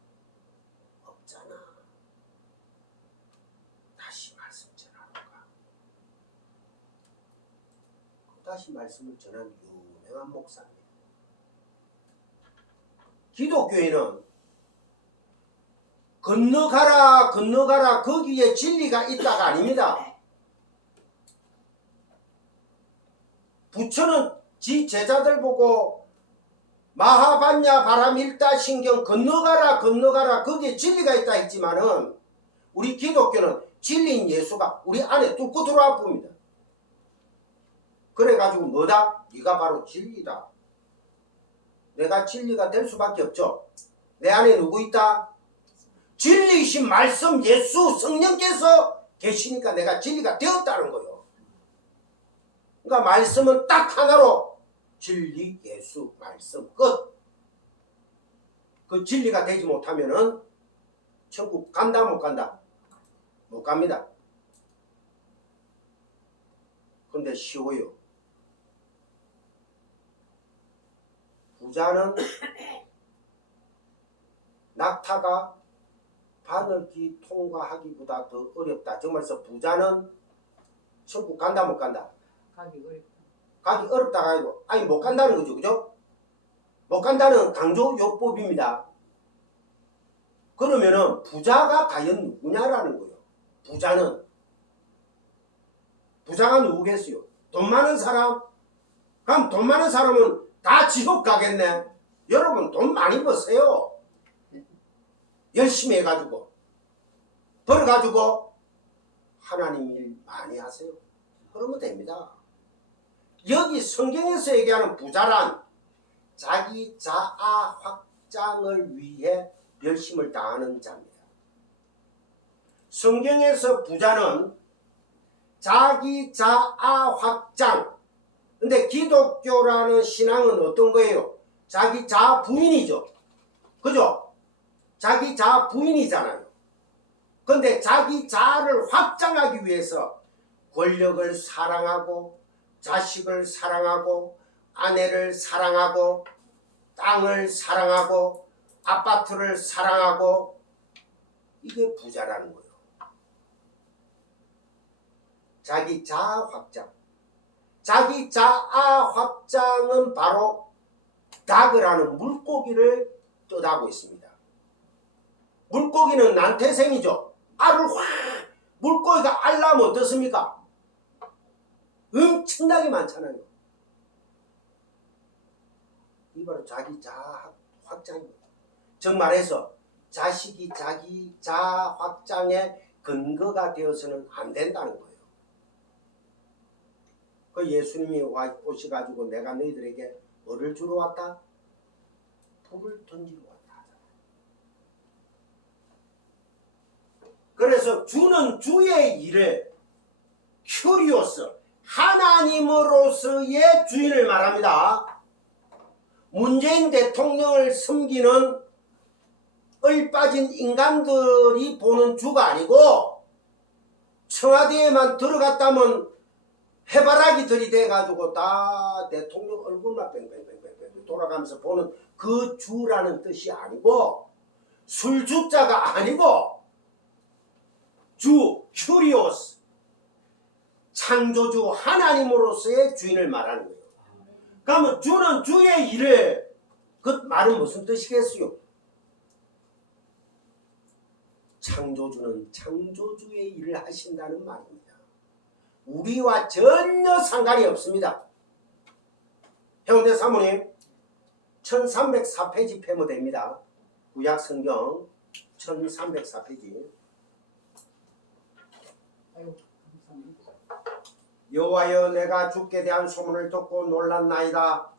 없잖아. 다시 말씀 전하는가? 다시 말씀을 전한 유명한 목사입니다. 기독교인은 건너가라 건너가라 거기에 진리가 있다가 아닙니다. 부처는 지 제자들 보고 마하반야 바라밀다 신경 건너가라 건너가라 거기에 진리가 있다 했지만은 우리 기독교는 진리인 예수가 우리 안에 뚫고 들어와 봅니다. 그래가지고 뭐다? 네가 바로 진리다. 내가 진리가 될 수밖에 없죠. 내 안에 누구 있다? 진리이신 말씀 예수 성령께서 계시니까 내가 진리가 되었다는 거예요. 그러니까 말씀은 딱 하나로 진리 예수 말씀 끝. 그 진리가 되지 못하면은 천국 간다 못 간다? 못 갑니다. 근데 쉬워요. 부자는 낙타가 바늘길 통과하기보다 더 어렵다. 정말서 부자는 천국 간다 못 간다? 가기 어렵다. 가기 어렵다가 아니고 아니 못 간다는 거죠. 그죠? 못 간다는 강조요법입니다. 그러면은 부자가 과연 누구냐라는 거예요. 부자가 누구겠어요? 돈 많은 사람? 그럼 돈 많은 사람은 다 지옥 가겠네. 여러분 돈 많이 버세요. 열심히 해가지고 벌어가지고 하나님 일 많이 하세요. 그러면 됩니다. 여기 성경에서 얘기하는 부자란 자기 자아 확장을 위해 열심을 다하는 자입니다. 성경에서 부자는 자기 자아 확장. 근데 기독교라는 신앙은 어떤 거예요? 자기 자아 부인이죠. 그죠? 자기 자아 부인이잖아요. 근데 자기 자아를 확장하기 위해서 권력을 사랑하고 자식을 사랑하고 아내를 사랑하고 땅을 사랑하고 아파트를 사랑하고 이게 부자라는 거예요. 자기 자아 확장. 자기 자아 확장은 바로 닭이라는 물고기를 뜻하고 있습니다. 물고기는 난태생이죠. 알을 확 물고기가 알 낳으면 어떻습니까? 엄청나게 많잖아요. 이 바로 자기 자아 확장입니다. 정말해서 자식이 자기 자아 확장의 근거가 되어서는 안 된다는 거예요. 그 예수님이 오셔가지고 내가 너희들에게 뭐를 주러 왔다? 불을 던지러 왔다. 그래서 주는 주의 일을 큐리오스 하나님으로서의 주인을 말합니다. 문재인 대통령을 섬기는 얼빠진 인간들이 보는 주가 아니고 청와대에만 들어갔다면 해바라기 들이대가지고 다 대통령 얼굴만 뺑뺑뺑뺑뺑 돌아가면서 보는 그 주라는 뜻이 아니고 술주자가 아니고 주, 큐리오스, 창조주 하나님으로서의 주인을 말하는 거예요. 그러면 주는 주의 일을, 그 말은 무슨 뜻이겠어요? 창조주는 창조주의 일을 하신다는 말입니다. 우리와 전혀 상관이 없습니다. 해운대 사모님 1304페이지 펴면 됩니다. 구약성경 1304페이지. 여호와여 내가 주께 대한 소문을 듣고 놀랐나이다.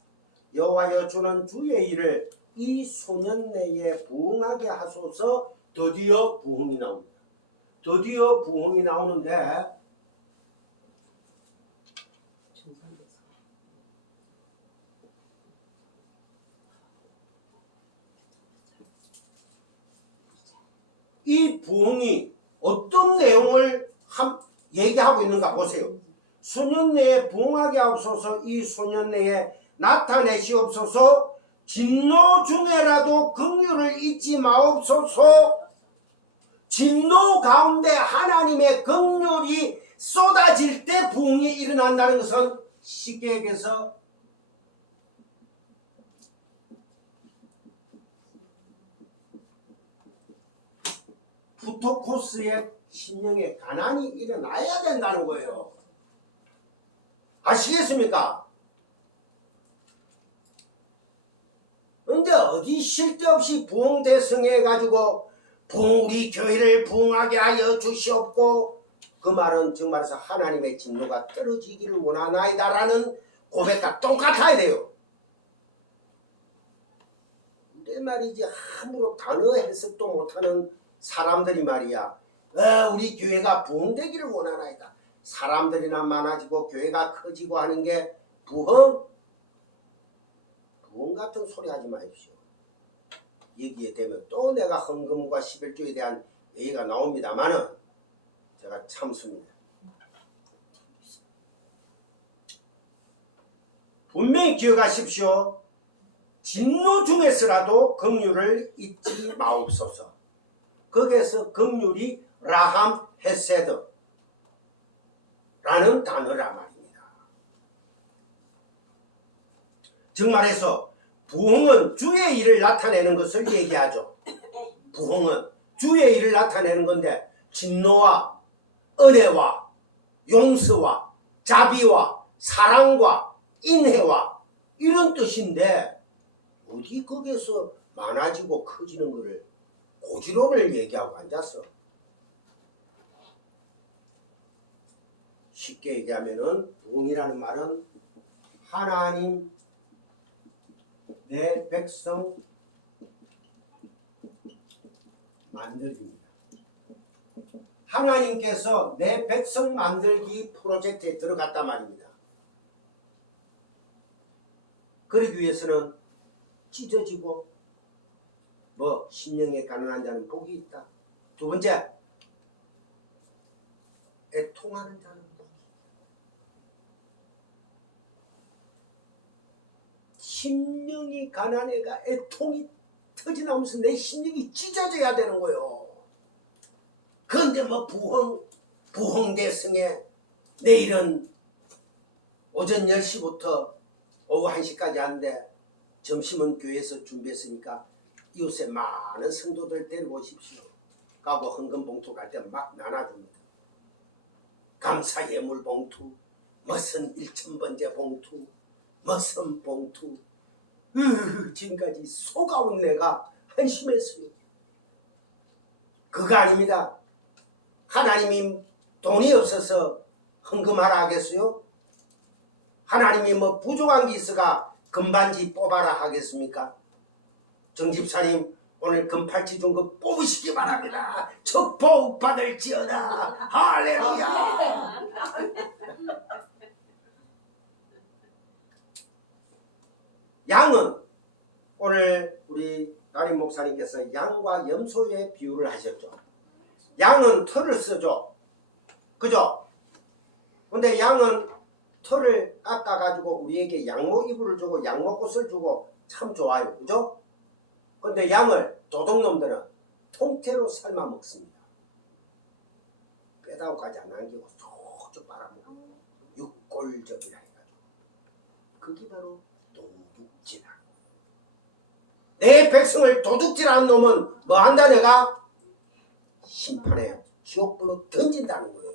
여호와여 주는 주의 일을 이 수년 내에 부응하게 하소서. 드디어 부흥이 나옵니다. 드디어 부흥이 나오는데 이 부흥이 어떤 내용을 얘기하고 있는가 보세요. 수년 내에 부흥하게 하옵소서. 이 수년 내에 나타내시옵소서. 진노 중에라도 긍휼을 잊지 마옵소서. 진노 가운데 하나님의 긍휼이 쏟아질 때 부흥이 일어난다는 것은 쉽게 얘기해서 푸토코스의 심령에 가난이 일어나야 된다는 거예요. 아시겠습니까? 근데 어디 쓸데없이 부흥대성해가지고 우리 교회를 부흥하게 하여 주시옵고, 그 말은 정말에서 하나님의 진노가 떨어지기를 원하나이다라는 고백과 똑같아야 돼요. 내 말이지 아무런 단어 해석도 못하는 사람들이 말이야, 우리 교회가 부흥되기를 원하나이다. 사람들이나 많아지고 교회가 커지고 하는 게 부흥 같은 소리 하지 마십시오. 여기에 되면 또 내가 헌금과 11조에 대한 얘기가 나옵니다만은 제가 참습니다. 분명히 기억하십시오. 진노 중에서라도 긍휼을 잊지 마옵소서. 거기에서 긍휼이 라함 헤세드 라는 단어라 말입니다. 정말해서 부흥은 주의 일을 나타내는 것을 얘기하죠. 부흥은 주의 일을 나타내는 건데 진노와 은혜와 용서와 자비와 사랑과 인애와 이런 뜻인데 어디 거기에서 많아지고 커지는 것을 고지론을 얘기하고 앉았어. 쉽게 얘기하면은 부흥이라는 말은 하나님 내 백성 만들기입니다. 하나님께서 내 백성 만들기 프로젝트에 들어갔단 말입니다. 그러기 위해서는 찢어지고 심령에 가난한 자는 복이 있다. 두 번째, 애통하는 자는 복이 있다. 심령이 가난해가 애통이 터져나오면서 내 심령이 찢어져야 되는 거예요. 그런데 부흥대성에 내일은 오전 10시부터 오후 1시까지 하는데 점심은 교회에서 준비했으니까 이웃에 많은 성도들 데리고 오십시오. 가고 헌금 봉투 갈 때 막 나눠줍니다. 감사 예물 봉투, 무슨 1000번째 봉투, 무슨 봉투. 지금까지 속아온 내가 한심했어요. 그거 아닙니다. 하나님이 돈이 없어서 헌금하라 하겠어요? 하나님이 부족한 게 있어가 금반지 뽑아라 하겠습니까? 정집사님 오늘 금팔찌 준 거 뽑으시기 바랍니다. 축복 받을지어다. 할렐루야. 양은 오늘 우리 담임 목사님께서 양과 염소의 비유를 하셨죠. 양은 털을 쓰죠. 그죠? 근데 양은 털을 깎아가지고 우리에게 양모 이불을 주고 양모 옷을 주고 참 좋아요. 그죠? 근데 양을 도둑놈들은 통째로 삶아 먹습니다. 뼈다구까지 안 남기고 쏙쏙 빨아먹고 육골접이라 해가지고 그게 바로 도둑질하고 내 백성을 도둑질하는 놈은 뭐 한다 내가? 심판에 지옥불로 던진다는 거예요.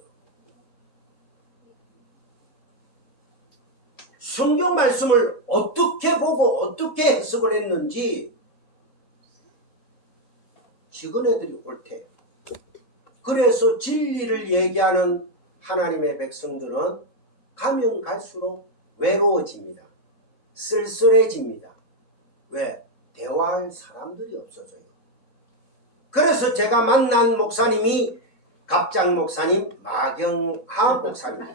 성경 말씀을 어떻게 보고 어떻게 해석을 했는지 지금 애들이 옳대. 그래서 진리를 얘기하는 하나님의 백성들은 가면 갈수록 외로워집니다. 쓸쓸해집니다. 왜? 대화할 사람들이 없어져요. 그래서 제가 만난 목사님이 갑장 목사님, 마경하 목사님.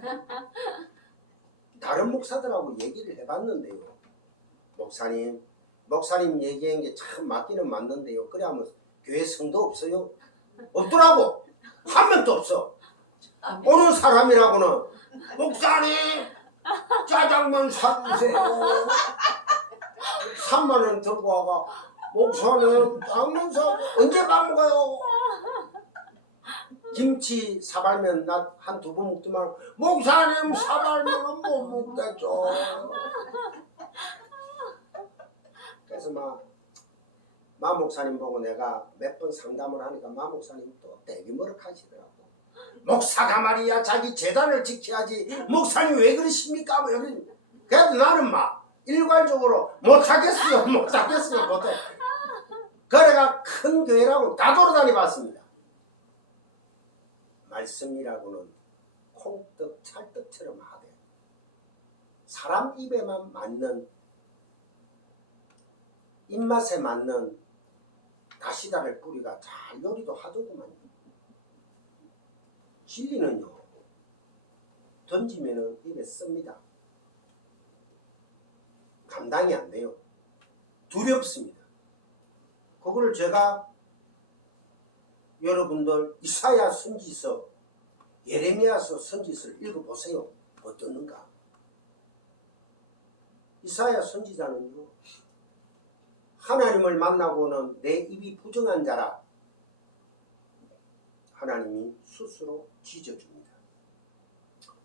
다른 목사들하고 얘기를 해봤는데요. 목사님 얘기한 게 참 맞기는 맞는데요. 그래 하면 교회 성도 없어요? 없더라고. 한 명도 없어. 오는 사람이라고는 목사님 짜장면 사주세요. 3만 원 들고 와가 목사님 짜장면 사 언제 밥 먹어요? 김치 사발면 나 한 두 번 먹지만 목사님 사발면은 못 먹겠죠. 그래서 마 목사님 보고 내가 몇 번 상담을 하니까 마 목사님 또 되게 머쓱하시더라고. 목사가 말이야 자기 재단을 지켜야지 목사님 왜 그러십니까? 뭐 그래도 나는 일괄적으로 못하겠어요 못해. 그래가 큰 교회라고 다 돌아다니 봤습니다. 말씀이라고는 콩떡 찰떡처럼 하되 사람 입에만 맞는 입맛에 맞는 다시다를 뿌리가 잘 요리도 하더구만요. 진리는요 던지면은 입에 씁니다. 감당이 안 돼요. 두렵습니다. 그거를 제가 여러분들 이사야 선지서 예레미야서 선지서를 읽어보세요. 어떻는가? 이사야 선지자는요 하나님을 만나고는 내 입이 부정한 자라 하나님이 스스로 지져줍니다.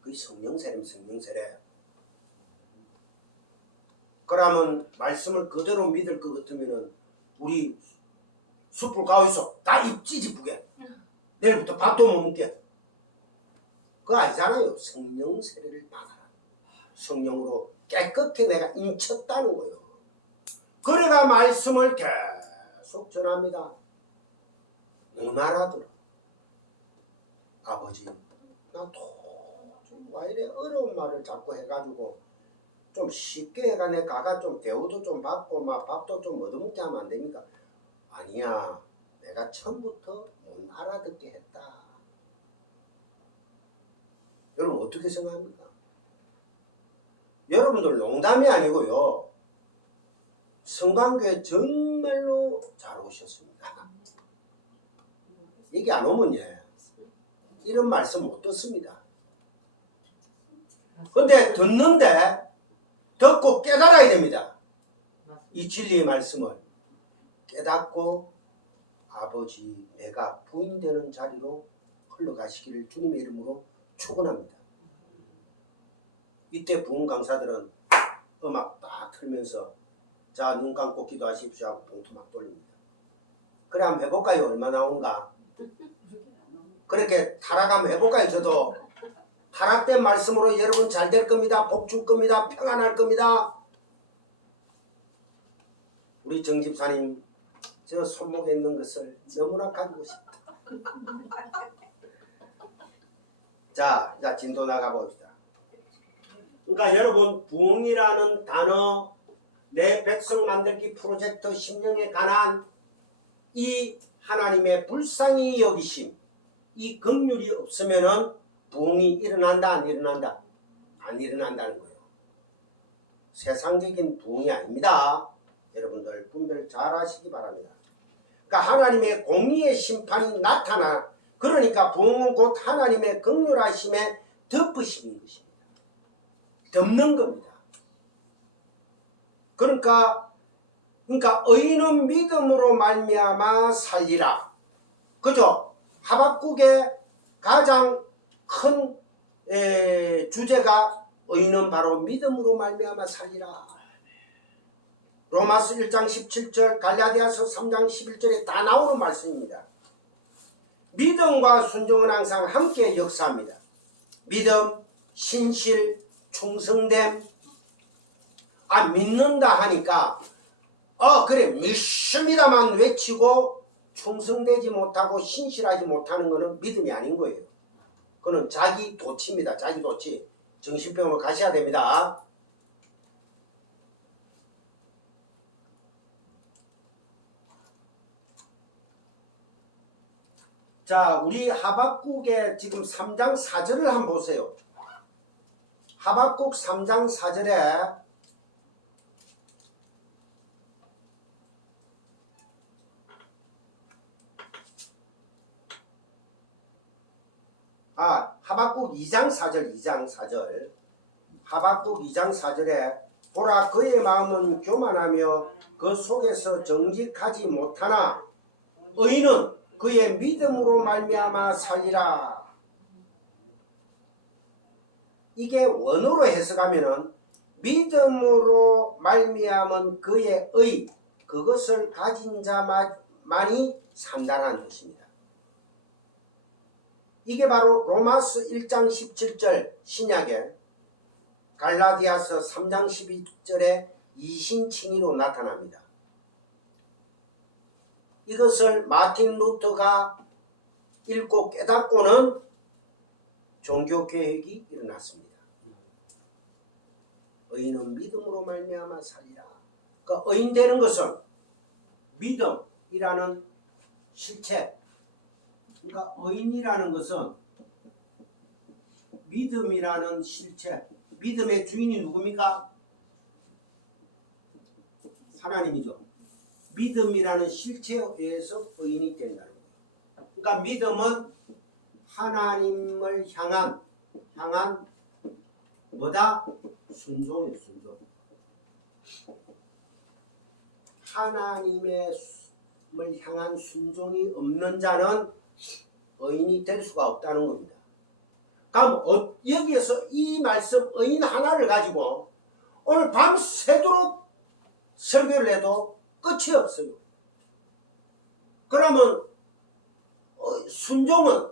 그게 성령세래. 그러면 말씀을 그대로 믿을 것 같으면은 우리 숯불 가오있어 다 입 찌지부게 내일부터 밥도 못 먹게 그거 아니잖아요. 성령 세례를 받아라. 성령으로 깨끗하게 내가 인쳤다는 거예요. 그래가 말씀을 계속 전합니다. 못 알아들어. 아버지 나 도저히 왜 이래 어려운 말을 자꾸 해가지고 좀 쉽게 해가 내 가가 좀 대우도 좀 받고 밥도 좀 얻어먹게 하면 안 됩니까? 아니야. 내가 처음부터 못 알아듣게 했다. 여러분 어떻게 생각합니까? 여러분들 농담이 아니고요. 성관교회 정말로 잘 오셨습니다. 이게 안 오면 이런 말씀 못 듣습니다. 근데 듣는데 듣고 깨달아야 됩니다. 이 진리의 말씀을 깨닫고 아버지 내가 부인되는 자리로 흘러가시기를 주님의 이름으로 축원합니다. 이때 부흥 강사들은 음악 딱 틀면서 자 눈 감고 기도하십시오 하고 봉투 막 돌립니다. 그래 한번 해볼까요? 얼마 나온가? 그렇게 타락하면 해볼까요? 저도 타락된 말씀으로 여러분 잘 될 겁니다. 복 줄 겁니다. 평안할 겁니다. 우리 정 집사님 저 손목에 있는 것을 너무나 가지고 싶다. 자 진도 나가봅시다. 그러니까 여러분 부흥이라는 단어 내 백성 만들기 프로젝트 심령에 관한 이 하나님의 불쌍히 여기심 이 긍휼이 없으면은 부흥이 일어난다 안 일어난다? 안 일어난다는 거예요. 세상적인 부흥이 아닙니다. 여러분들 분별 잘 하시기 바랍니다. 그러니까 하나님의 공의의 심판이 나타나 그러니까 부흥은 곧 하나님의 긍휼하심에 덮으심인 것입니다. 덮는 겁니다. 그러니까 의인은 믿음으로 말미암아 살리라. 그죠? 하박국의 가장 큰 주제가 의인은 바로 믿음으로 말미암아 살리라. 로마서 1장 17절, 갈라디아서 3장 11절에 다 나오는 말씀입니다. 믿음과 순종은 항상 함께 역사합니다. 믿음, 신실, 충성됨. 믿는다 하니까 그래 믿습니다만 외치고 충성되지 못하고 신실하지 못하는 것은 믿음이 아닌 거예요. 그건 자기 도취입니다. 자기 도취. 정신병원으로 가셔야 됩니다. 자, 우리 하박국의 지금 3장 4절을 한번 보세요. 하박국 3장 4절에 하박국 2장 4절 하박국 2장 4절에 보라 그의 마음은 교만하며 그 속에서 정직하지 못하나 의인은 그의 믿음으로 말미암아 살리라. 이게 원어로 해석하면은 믿음으로 말미암은 그의 의 그것을 가진 자만이 산다는 뜻입니다. 이게 바로 로마서 1장 17절 신약에 갈라디아서 3장 12절에 이신칭의로 나타납니다. 이것을 마틴 루터가 읽고 깨닫고는 종교개혁이 일어났습니다. 의인은 믿음으로 말미암아 살리라. 그러니까 의인 되는 것은 믿음이라는 실체, 그러니까 의인이라는 것은 믿음이라는 실체, 믿음의 주인이 누굽니까? 하나님이죠. 믿음이라는 실체에 의해서 의인이 된다는 거예요. 그러니까 믿음은 하나님을 향한 뭐다? 순종이에요. 순종. 하나님을 향한 순종이 없는 자는 의인이 될 수가 없다는 겁니다. 그럼 여기에서 이 말씀 의인 하나를 가지고 오늘 밤새도록 설교를 해도 끝이 없어요. 그러면 순종은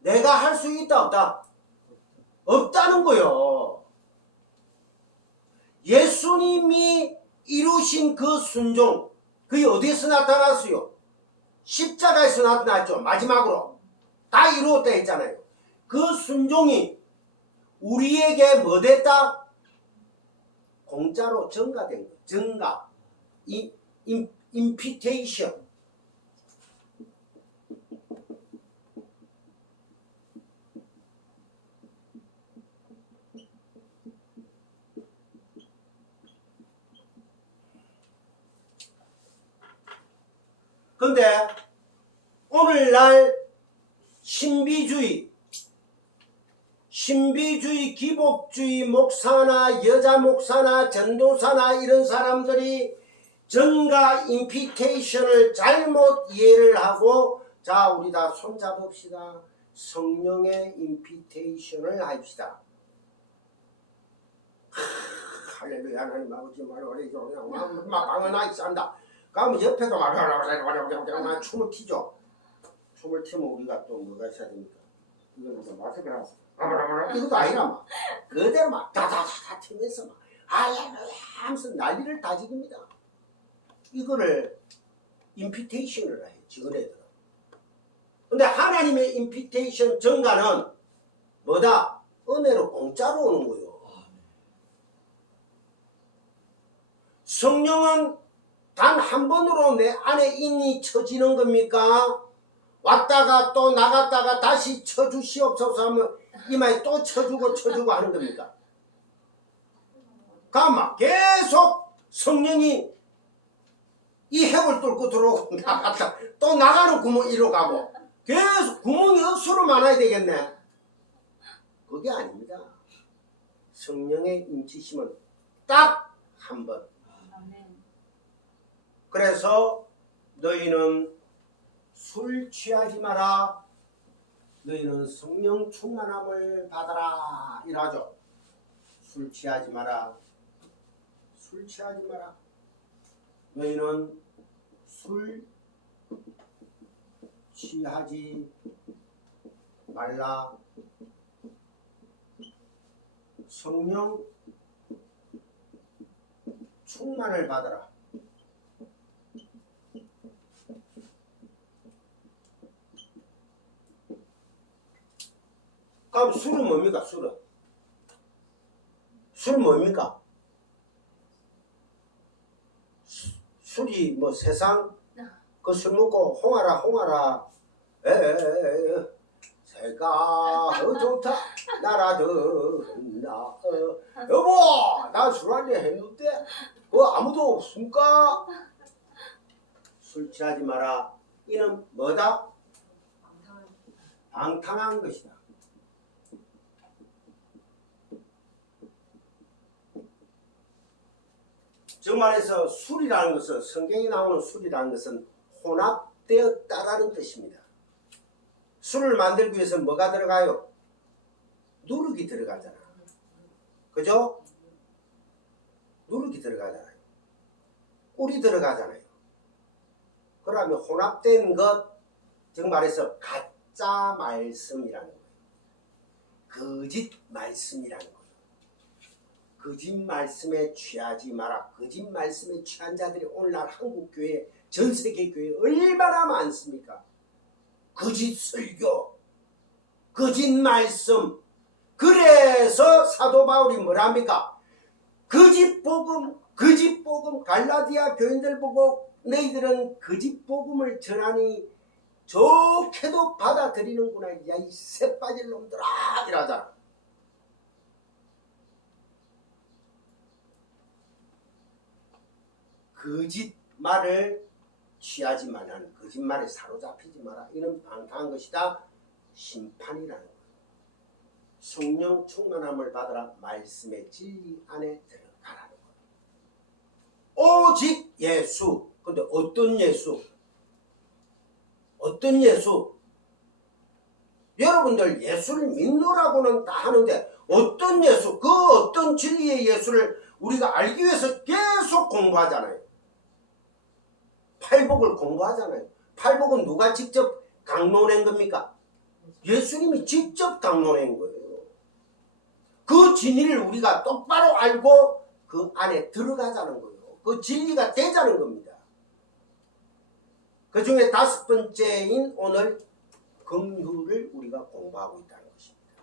내가 할 수 있다 없다? 없다는 거요. 예수님이 이루신 그 순종 그게 어디에서 나타났어요? 십자가에서 나타났죠. 마지막으로 다 이루었다 했잖아요. 그 순종이 우리에게 뭐 됐다? 공짜로 전가된 거예요. 전가, 임피테이션. 근데 오늘날 신비주의, 기복주의 목사나 여자 목사나 전도사나 이런 사람들이 전가 임피테이션을 잘못 이해를 하고 자 우리 다 손잡읍시다. 성령의 임피테이션을 합시다. 할렐루야 하나님 아버지 말하리 방언하기 산다. 그러면 옆에도 막 춤을 튀죠. 춤을 튀면 우리가 또 뭐가 있어야 됩니까? 이거는 마스크라 이것도 아니라 막 그대로 막 다다다다 튀면서 막 할렐루야 하면서 난리를 다 지깁니다. 이거를 임피테이션을 해요. 지금 애들은. 근데 하나님의 임피테이션 전가는 뭐다? 은혜로 공짜로 오는 거예요. 성령은 단 한 번으로 내 안에 인이 쳐지는 겁니까? 왔다가 또 나갔다가 다시 쳐주시옵소서 하면 이마에 또 쳐주고 하는 겁니까? 가만 계속 성령이 이 핵을 뚫고 들어오고 나갔다 또 나가는 구멍 이로 가고 계속 구멍이 억수로 많아야 되겠네. 그게 아닙니다. 성령의 임치심은 딱 한 번. 그래서 너희는 술 취하지 마라. 너희는 성령 충만함을 받아라. 이러죠. 술 취하지 마라. 술 취하지 마라. 너희는 술 취하지 말라. 성령 충만을 받아라. 그럼 술은 뭡니까? 술은 뭡니까? 술이 뭐 세상 그 술 먹고 홍하라 새가 좋다 날아든다 여보 나 술 한잔 했는데 그거 아무도 없습니까? 술 취하지 마라. 이는 뭐다? 방탕한 것이다. 즉 말해서 술이라는 것은 성경에 나오는 술이라는 것은 혼합되었다라는 뜻입니다. 술을 만들기 위해서 뭐가 들어가요? 누룩이 들어가잖아. 그죠? 누룩이 들어가잖아요. 꿀이 들어가잖아요. 그러면 혼합된 것, 즉 말해서 가짜 말씀이라는 거예요. 거짓 말씀이라는 거예요. 거짓 말씀에 취하지 마라. 거짓 말씀에 취한 자들이 오늘날 한국교회, 전세계 교회 얼마나 많습니까? 거짓 설교, 거짓 말씀. 그래서 사도 바울이 뭐랍니까? 거짓 복음 갈라디아 교인들 보고 너희들은 거짓 복음을 전하니 좋게도 받아들이는구나. 야, 이 새 빠질 놈들아 이러잖아. 거짓말을 취하지 말라는, 거짓말에 사로잡히지 마라. 이는 방탕한 것이다. 심판이라는 거예요. 성령 충만함을 받으라. 말씀의 진리 안에 들어가라는 거예요. 오직 예수. 근데 어떤 예수? 어떤 예수? 여러분들 예수를 믿노라고는 다 하는데 어떤 예수? 그 어떤 진리의 예수를 우리가 알기 위해서 계속 공부하잖아요. 팔복을 공부하잖아요. 팔복은 누가 직접 강론한 겁니까? 예수님이 직접 강론한 거예요. 그 진리를 우리가 똑바로 알고 그 안에 들어가자는 거예요. 그 진리가 되자는 겁니다. 그 중에 5번째인 오늘 긍휼을 우리가 공부하고 있다는 것입니다.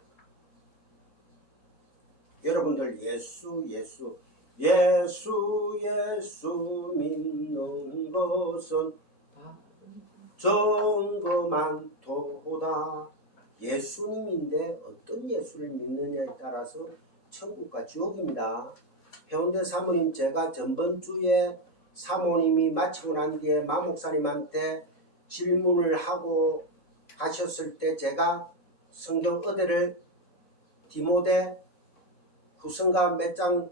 여러분들 예수 믿는 것은 정거만 도다. 예수님인데 어떤 예수를 믿느냐에 따라서 천국과 지옥입니다. 해운대 사모님, 제가 전번주에 사모님이 마치고 난 뒤에 마 목사님한테 질문을 하고 하셨을 때 제가 성경 어디를 디모데 후서가 몇 장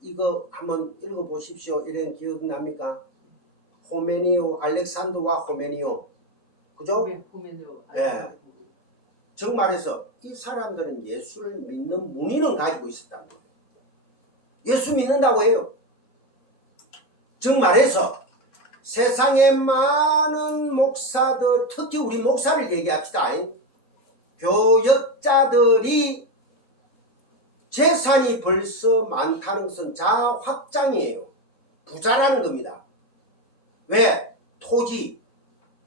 이거 한번 읽어보십시오. 이런 기억납니까? 호메니오, 알렉산더와 호메니오. 그죠? 호메니오. 예. 즉 말해서 이 사람들은 예수를 믿는 문의는 가지고 있었다는 거예요. 예수 믿는다고 해요. 즉 말해서 세상에 많은 목사들, 특히 우리 목사를 얘기합시다. 교역자들이 재산이 벌써 많다는 것은 자아 확장이에요. 부자라는 겁니다. 왜? 토지,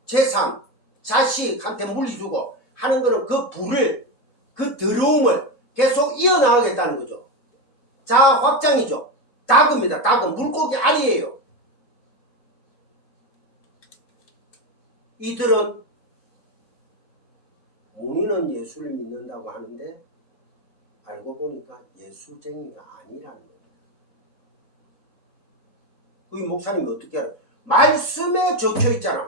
재산, 자식한테 물리주고 하는 거는 그 부를, 그 더러움을 계속 이어나가겠다는 거죠. 자아 확장이죠. 다급입니다. 다급. 물고기 알이에요. 이들은 문의는 예수를 믿는다고 하는데 알고 보니까 예수쟁이가 아니라는 겁니다. 이 목사님이 어떻게 알아요? 말씀에 적혀 있잖아.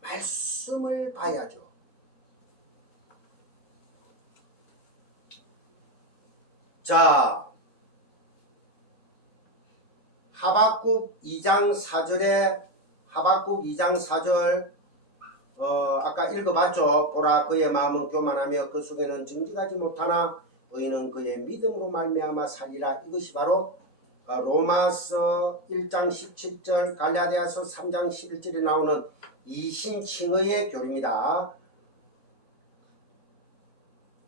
말씀을 봐야죠. 자, 하박국 2장 4절에 하박국 2장 4절 아까 읽어봤죠. 보라 그의 마음은 교만하며 그 속에는 정직하지 못하나 의인은 그의 믿음으로 말미암아 살리라. 이것이 바로 로마서 1장 17절 갈라디아서 3장 11절에 나오는 이신칭의의 교리입니다.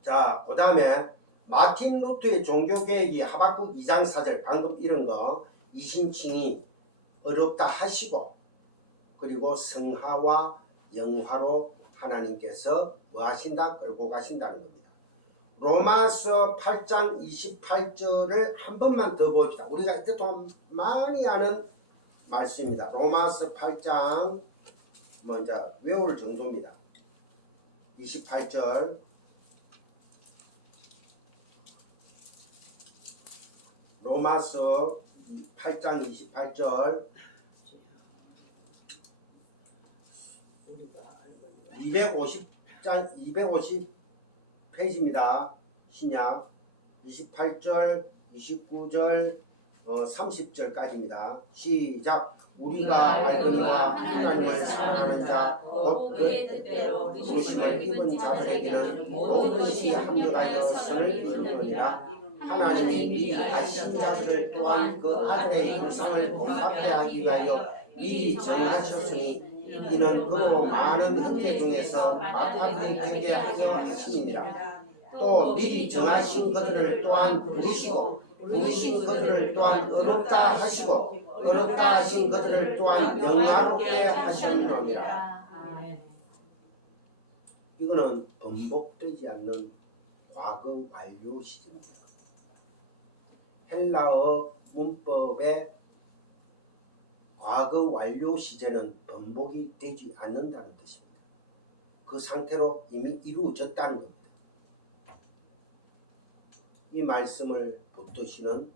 자, 그 다음에 마틴 루터의 종교개혁이 하박국 2장 4절 방금 이런 거 이신칭이 어렵다 하시고 그리고 성화와 영화로 하나님께서 뭐 하신다? 끌고 가신다는 겁니다. 로마서 8장 28절을 한 번만 더 봅시다. 우리가 이때 동안 많이 아는 말씀입니다. 로마서 8장 먼저 외울 정도입니다. 28절 로마서 8장 28절 250장 250페이지입니다. 신약 28절 29절 30절까지입니다. 시작. 우리가 알거니와 하나님을 사랑하는 자 곧 그의 뜻대로 부르심을 입은 자들에게는 모든 것이 합력하여 선을 이루느니라. 하나님이 미리 아신 자들을 또한 그 아들의 형상을 본받게 하기 위하여 미리 정하셨으니 이는 그로 많은 형제 중에서 막하게 되게 하려 하심이니라. 또 미리 정하신 그들을 또한 부르시고 부르신 그들을 또한 어렵다 하시고 어렵다 하신 그들을 또한 영화롭게 하셨느니라. 이거는 번복되지 않는 과거 완료 시제입니다. 헬라어 문법의 과거 완료 시제는 번복이 되지 않는다는 뜻입니다. 그 상태로 이미 이루어졌다는 겁니다. 이 말씀을 붙드시는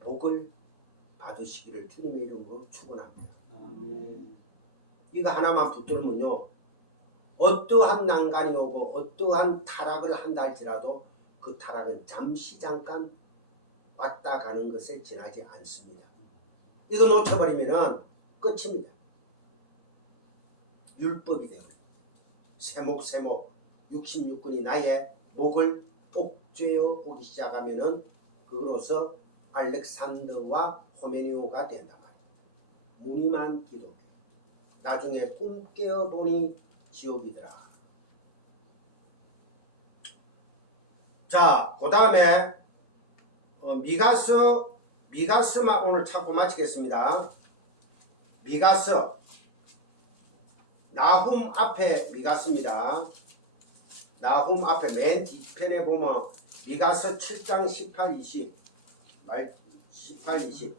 복을 받으시기를 주님의 이름으로 축원합니다. 이거 하나만 붙들면요, 어떠한 난간이 오고 어떠한 타락을 한다 할지라도 그 타락은 잠시 잠깐 왔다 가는 것에 지나지 않습니다. 이거 놓쳐버리면 끝입니다. 율법이 되고 세목 66군이 나의 목을 옥죄어 오기 시작하면은 그로서 알렉산더와 호메니오가 된단 말입니다. 무늬만 기독교. 나중에 꿈 깨어보니 지옥이더라. 자, 그 다음에 미가서만 오늘 찾고 마치겠습니다. 미가서 나훔 앞에 미가서입니다. 나훔 앞에 맨 뒤편에 보면 미가서 7장 18, 20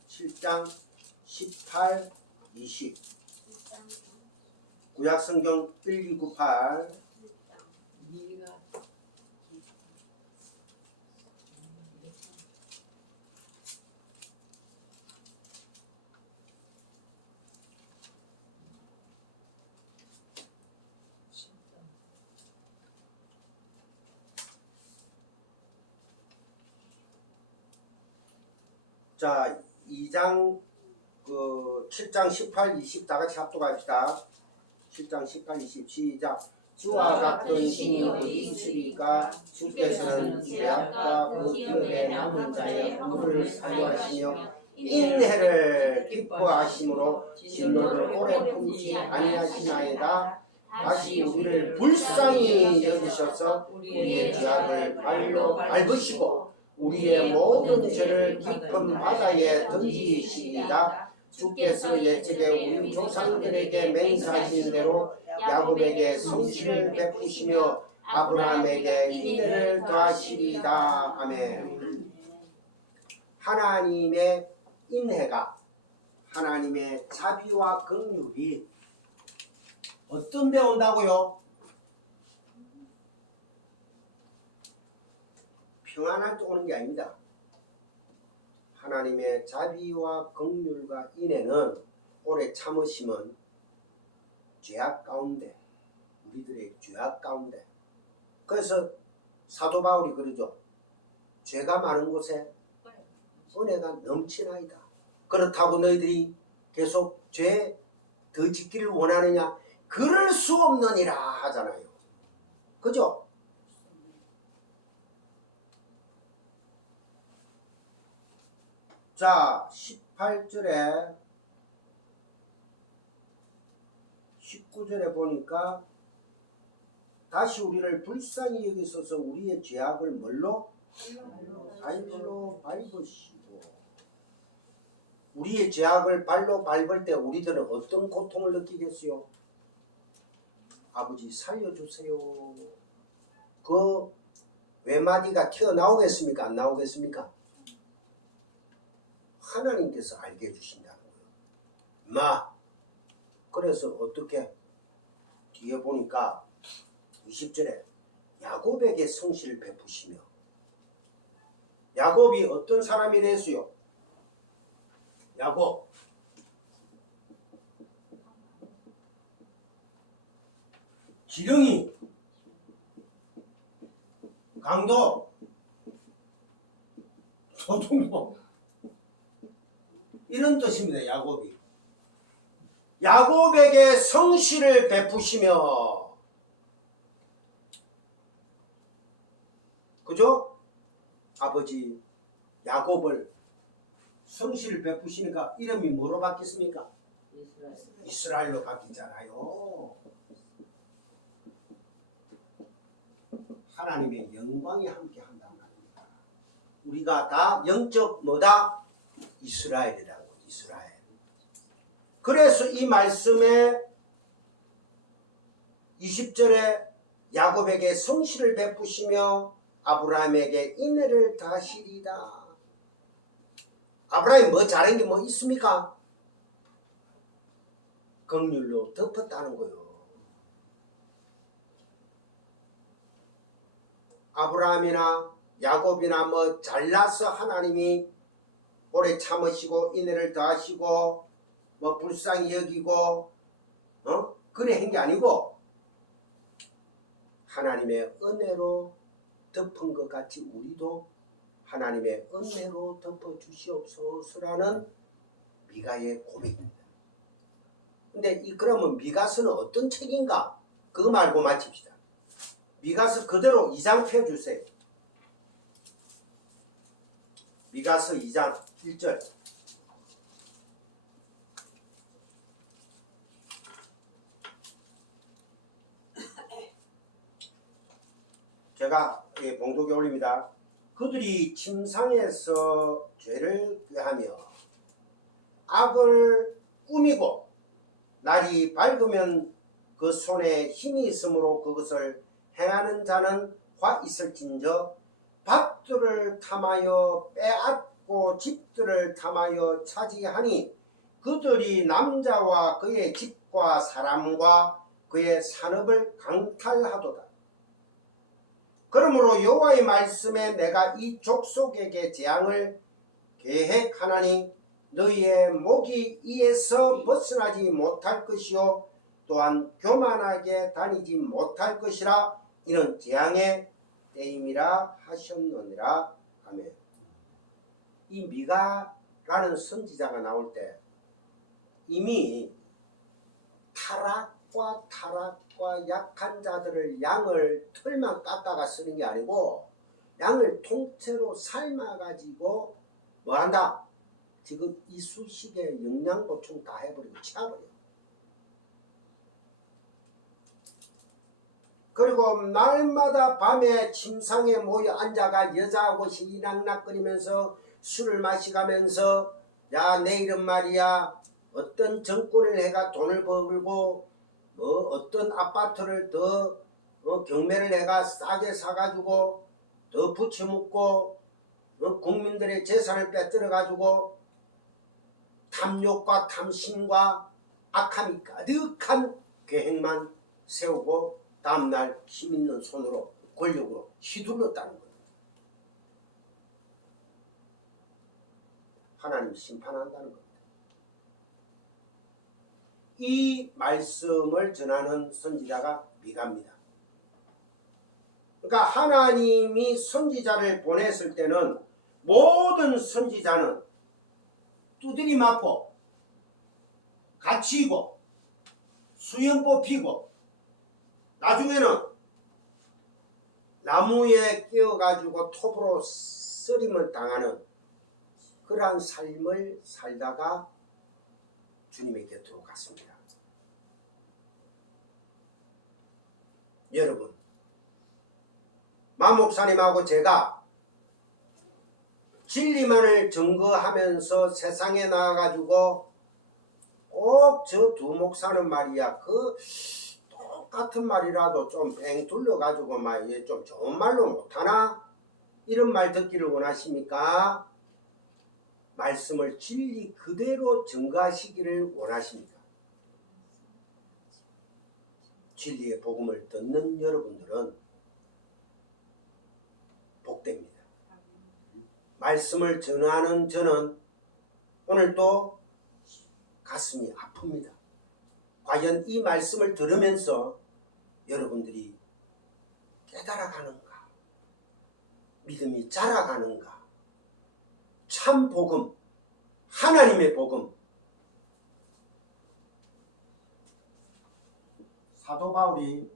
7장 18, 20 구약성경 1298 자, 2장 7장 18, 20 다같이 합독합시다. 7장 18, 20 시작. 주와 같은 신이 어디 있으리까? 주께서는 죄악과 그 기업에 남은 자의 물을 사유하시며 인해를 기뻐하심으로 진노를 오래 품지 아니하시나이다. 다시 우리를 불쌍히 여기셔서 우리의 죄악을 발로 밟으시고 우리의 모든 죄를 깊은 바다에 던지시리이다. 주께서 옛적에 우리 조상들에게 맹세하신 대로 야곱에게 성실을 베푸시며 아브라함에게 인내를 더하시리이다. 아멘. 하나님의 인내가, 하나님의 자비와 긍휼이 어떤 데 온다고요? 평안할 때 오는 게 아닙니다. 하나님의 자비와 긍휼과 인애는 오래 참으심은 죄악 가운데, 우리들의 죄악 가운데. 그래서 사도 바울이 그러죠. 죄가 많은 곳에 은혜가 넘치나이다. 그렇다고 너희들이 계속 죄 더 짓기를 원하느냐? 그럴 수 없느니라 하잖아요. 그죠? 자, 18절에 19절에 보니까 다시 우리를 불쌍히 여기소서 우리의 죄악을 뭘로? 발로 밟으시고. 우리의 죄악을 발로 밟을 때 우리들은 어떤 고통을 느끼겠어요? 아버지 살려주세요. 그 외마디가 튀어나오겠습니까? 안 나오겠습니까? 하나님께서 알게 해주신다는 거예요. 마. 그래서 어떻게? 뒤에 보니까 20절에 야곱에게 성실을 베푸시며. 야곱이 어떤 사람이 됐어요? 야곱. 지렁이. 강도. 소동도. 이런 뜻입니다. 야곱이. 야곱에게 성실을 베푸시며. 그죠? 아버지 야곱을 성실을 베푸시니까 이름이 뭐로 바뀌었습니까? 이스라엘로 바뀌잖아요. 하나님의 영광이 함께 한단 말입니다. 우리가 다 영적 뭐다? 이스라엘이라고. 이스라엘. 그래서 이 말씀에 20절에 야곱에게 성실을 베푸시며 아브라함에게 인애를 다하시리다. 아브라함이 뭐 잘한 게 뭐 있습니까? 긍휼로 덮었다는 거예요. 아브라함이나 야곱이나 뭐 잘나서 하나님이 오래 참으시고 인애를 더하시고 뭐 불쌍히 여기고 그래 한 게 아니고 하나님의 은혜로 덮은 것 같이 우리도 하나님의 은혜로 덮어주시옵소서라는 미가의 고백입니다. 근데 그러면 미가서는 어떤 책인가? 그거 말고 마칩시다. 미가서 그대로 2장 펴주세요. 미가서 2장 1절. 제가 봉독에 올립니다. 그들이 침상에서 죄를 꾀하며 악을 꾸미고 날이 밝으면 그 손에 힘이 있으므로 그것을 행하는 자는 화 있을진저 밭들을 탐하여 빼앗고 집들을 탐하여 차지하니 그들이 남자와 그의 집과 사람과 그의 산업을 강탈하도다. 그러므로 여호와의 말씀에 내가 이 족속에게 재앙을 계획하나니 너희의 목이 이에서 벗어나지 못할 것이요 또한 교만하게 다니지 못할 것이라. 이는 재앙의 때임이라 하셨느니라. 아멘. 이 미가라는 선지자가 나올 때 이미 타락과 약한 자들을 양을 털만 깎아가 쓰는 게 아니고 양을 통째로 삶아가지고 뭐한다? 지금 이쑤시개 영양 보충 다 해버리고 치워버려. 그리고 날마다 밤에 침상에 모여 앉아가 여자하고 시리락락거리면서 술을 마시가면서 야 내일은 말이야 어떤 정권을 해가 돈을 벌고 뭐 어떤 아파트를 더 경매를 해가 싸게 사가지고 더 붙여먹고 국민들의 재산을 빼들어가지고 탐욕과 탐심과 악함이 가득한 계획만 세우고 다음날 힘있는 손으로 권력으로 휘둘렀다는 거예요. 하나님 심판한다는 겁니다. 이 말씀을 전하는 선지자가 미가입니다. 그러니까 하나님이 선지자를 보냈을 때는 모든 선지자는 두드리 맞고 갇히고 수염 뽑히고 나중에는 나무에 끼어가지고 톱으로 쓰림을 당하는 그러한 삶을 살다가 주님의 곁으로 갔습니다. 여러분, 마 목사님하고 제가 진리만을 증거하면서 세상에 나와가지고 꼭 저 두 목사는 말이야 그 똑같은 말이라도 좀 뺑 둘러가지고 좀 좋은 말로 못하나? 이런 말 듣기를 원하십니까? 말씀을 진리 그대로 증거하시기를 원하십니까? 진리의 복음을 듣는 여러분들은 복됩니다. 말씀을 전하는 저는 오늘도 가슴이 아픕니다. 과연 이 말씀을 들으면서 여러분들이 깨달아가는가? 믿음이 자라가는가? 참 복음, 하나님의 복음. 사도 바울이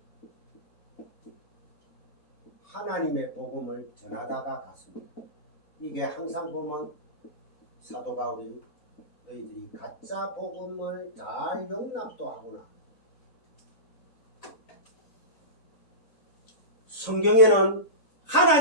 하나님의 복음을 전하다가 갔습니다. 이게 항상 보면 사도 바울이 너희들이 가짜 복음을 잘 용납도 하구나. 성경에는 하나님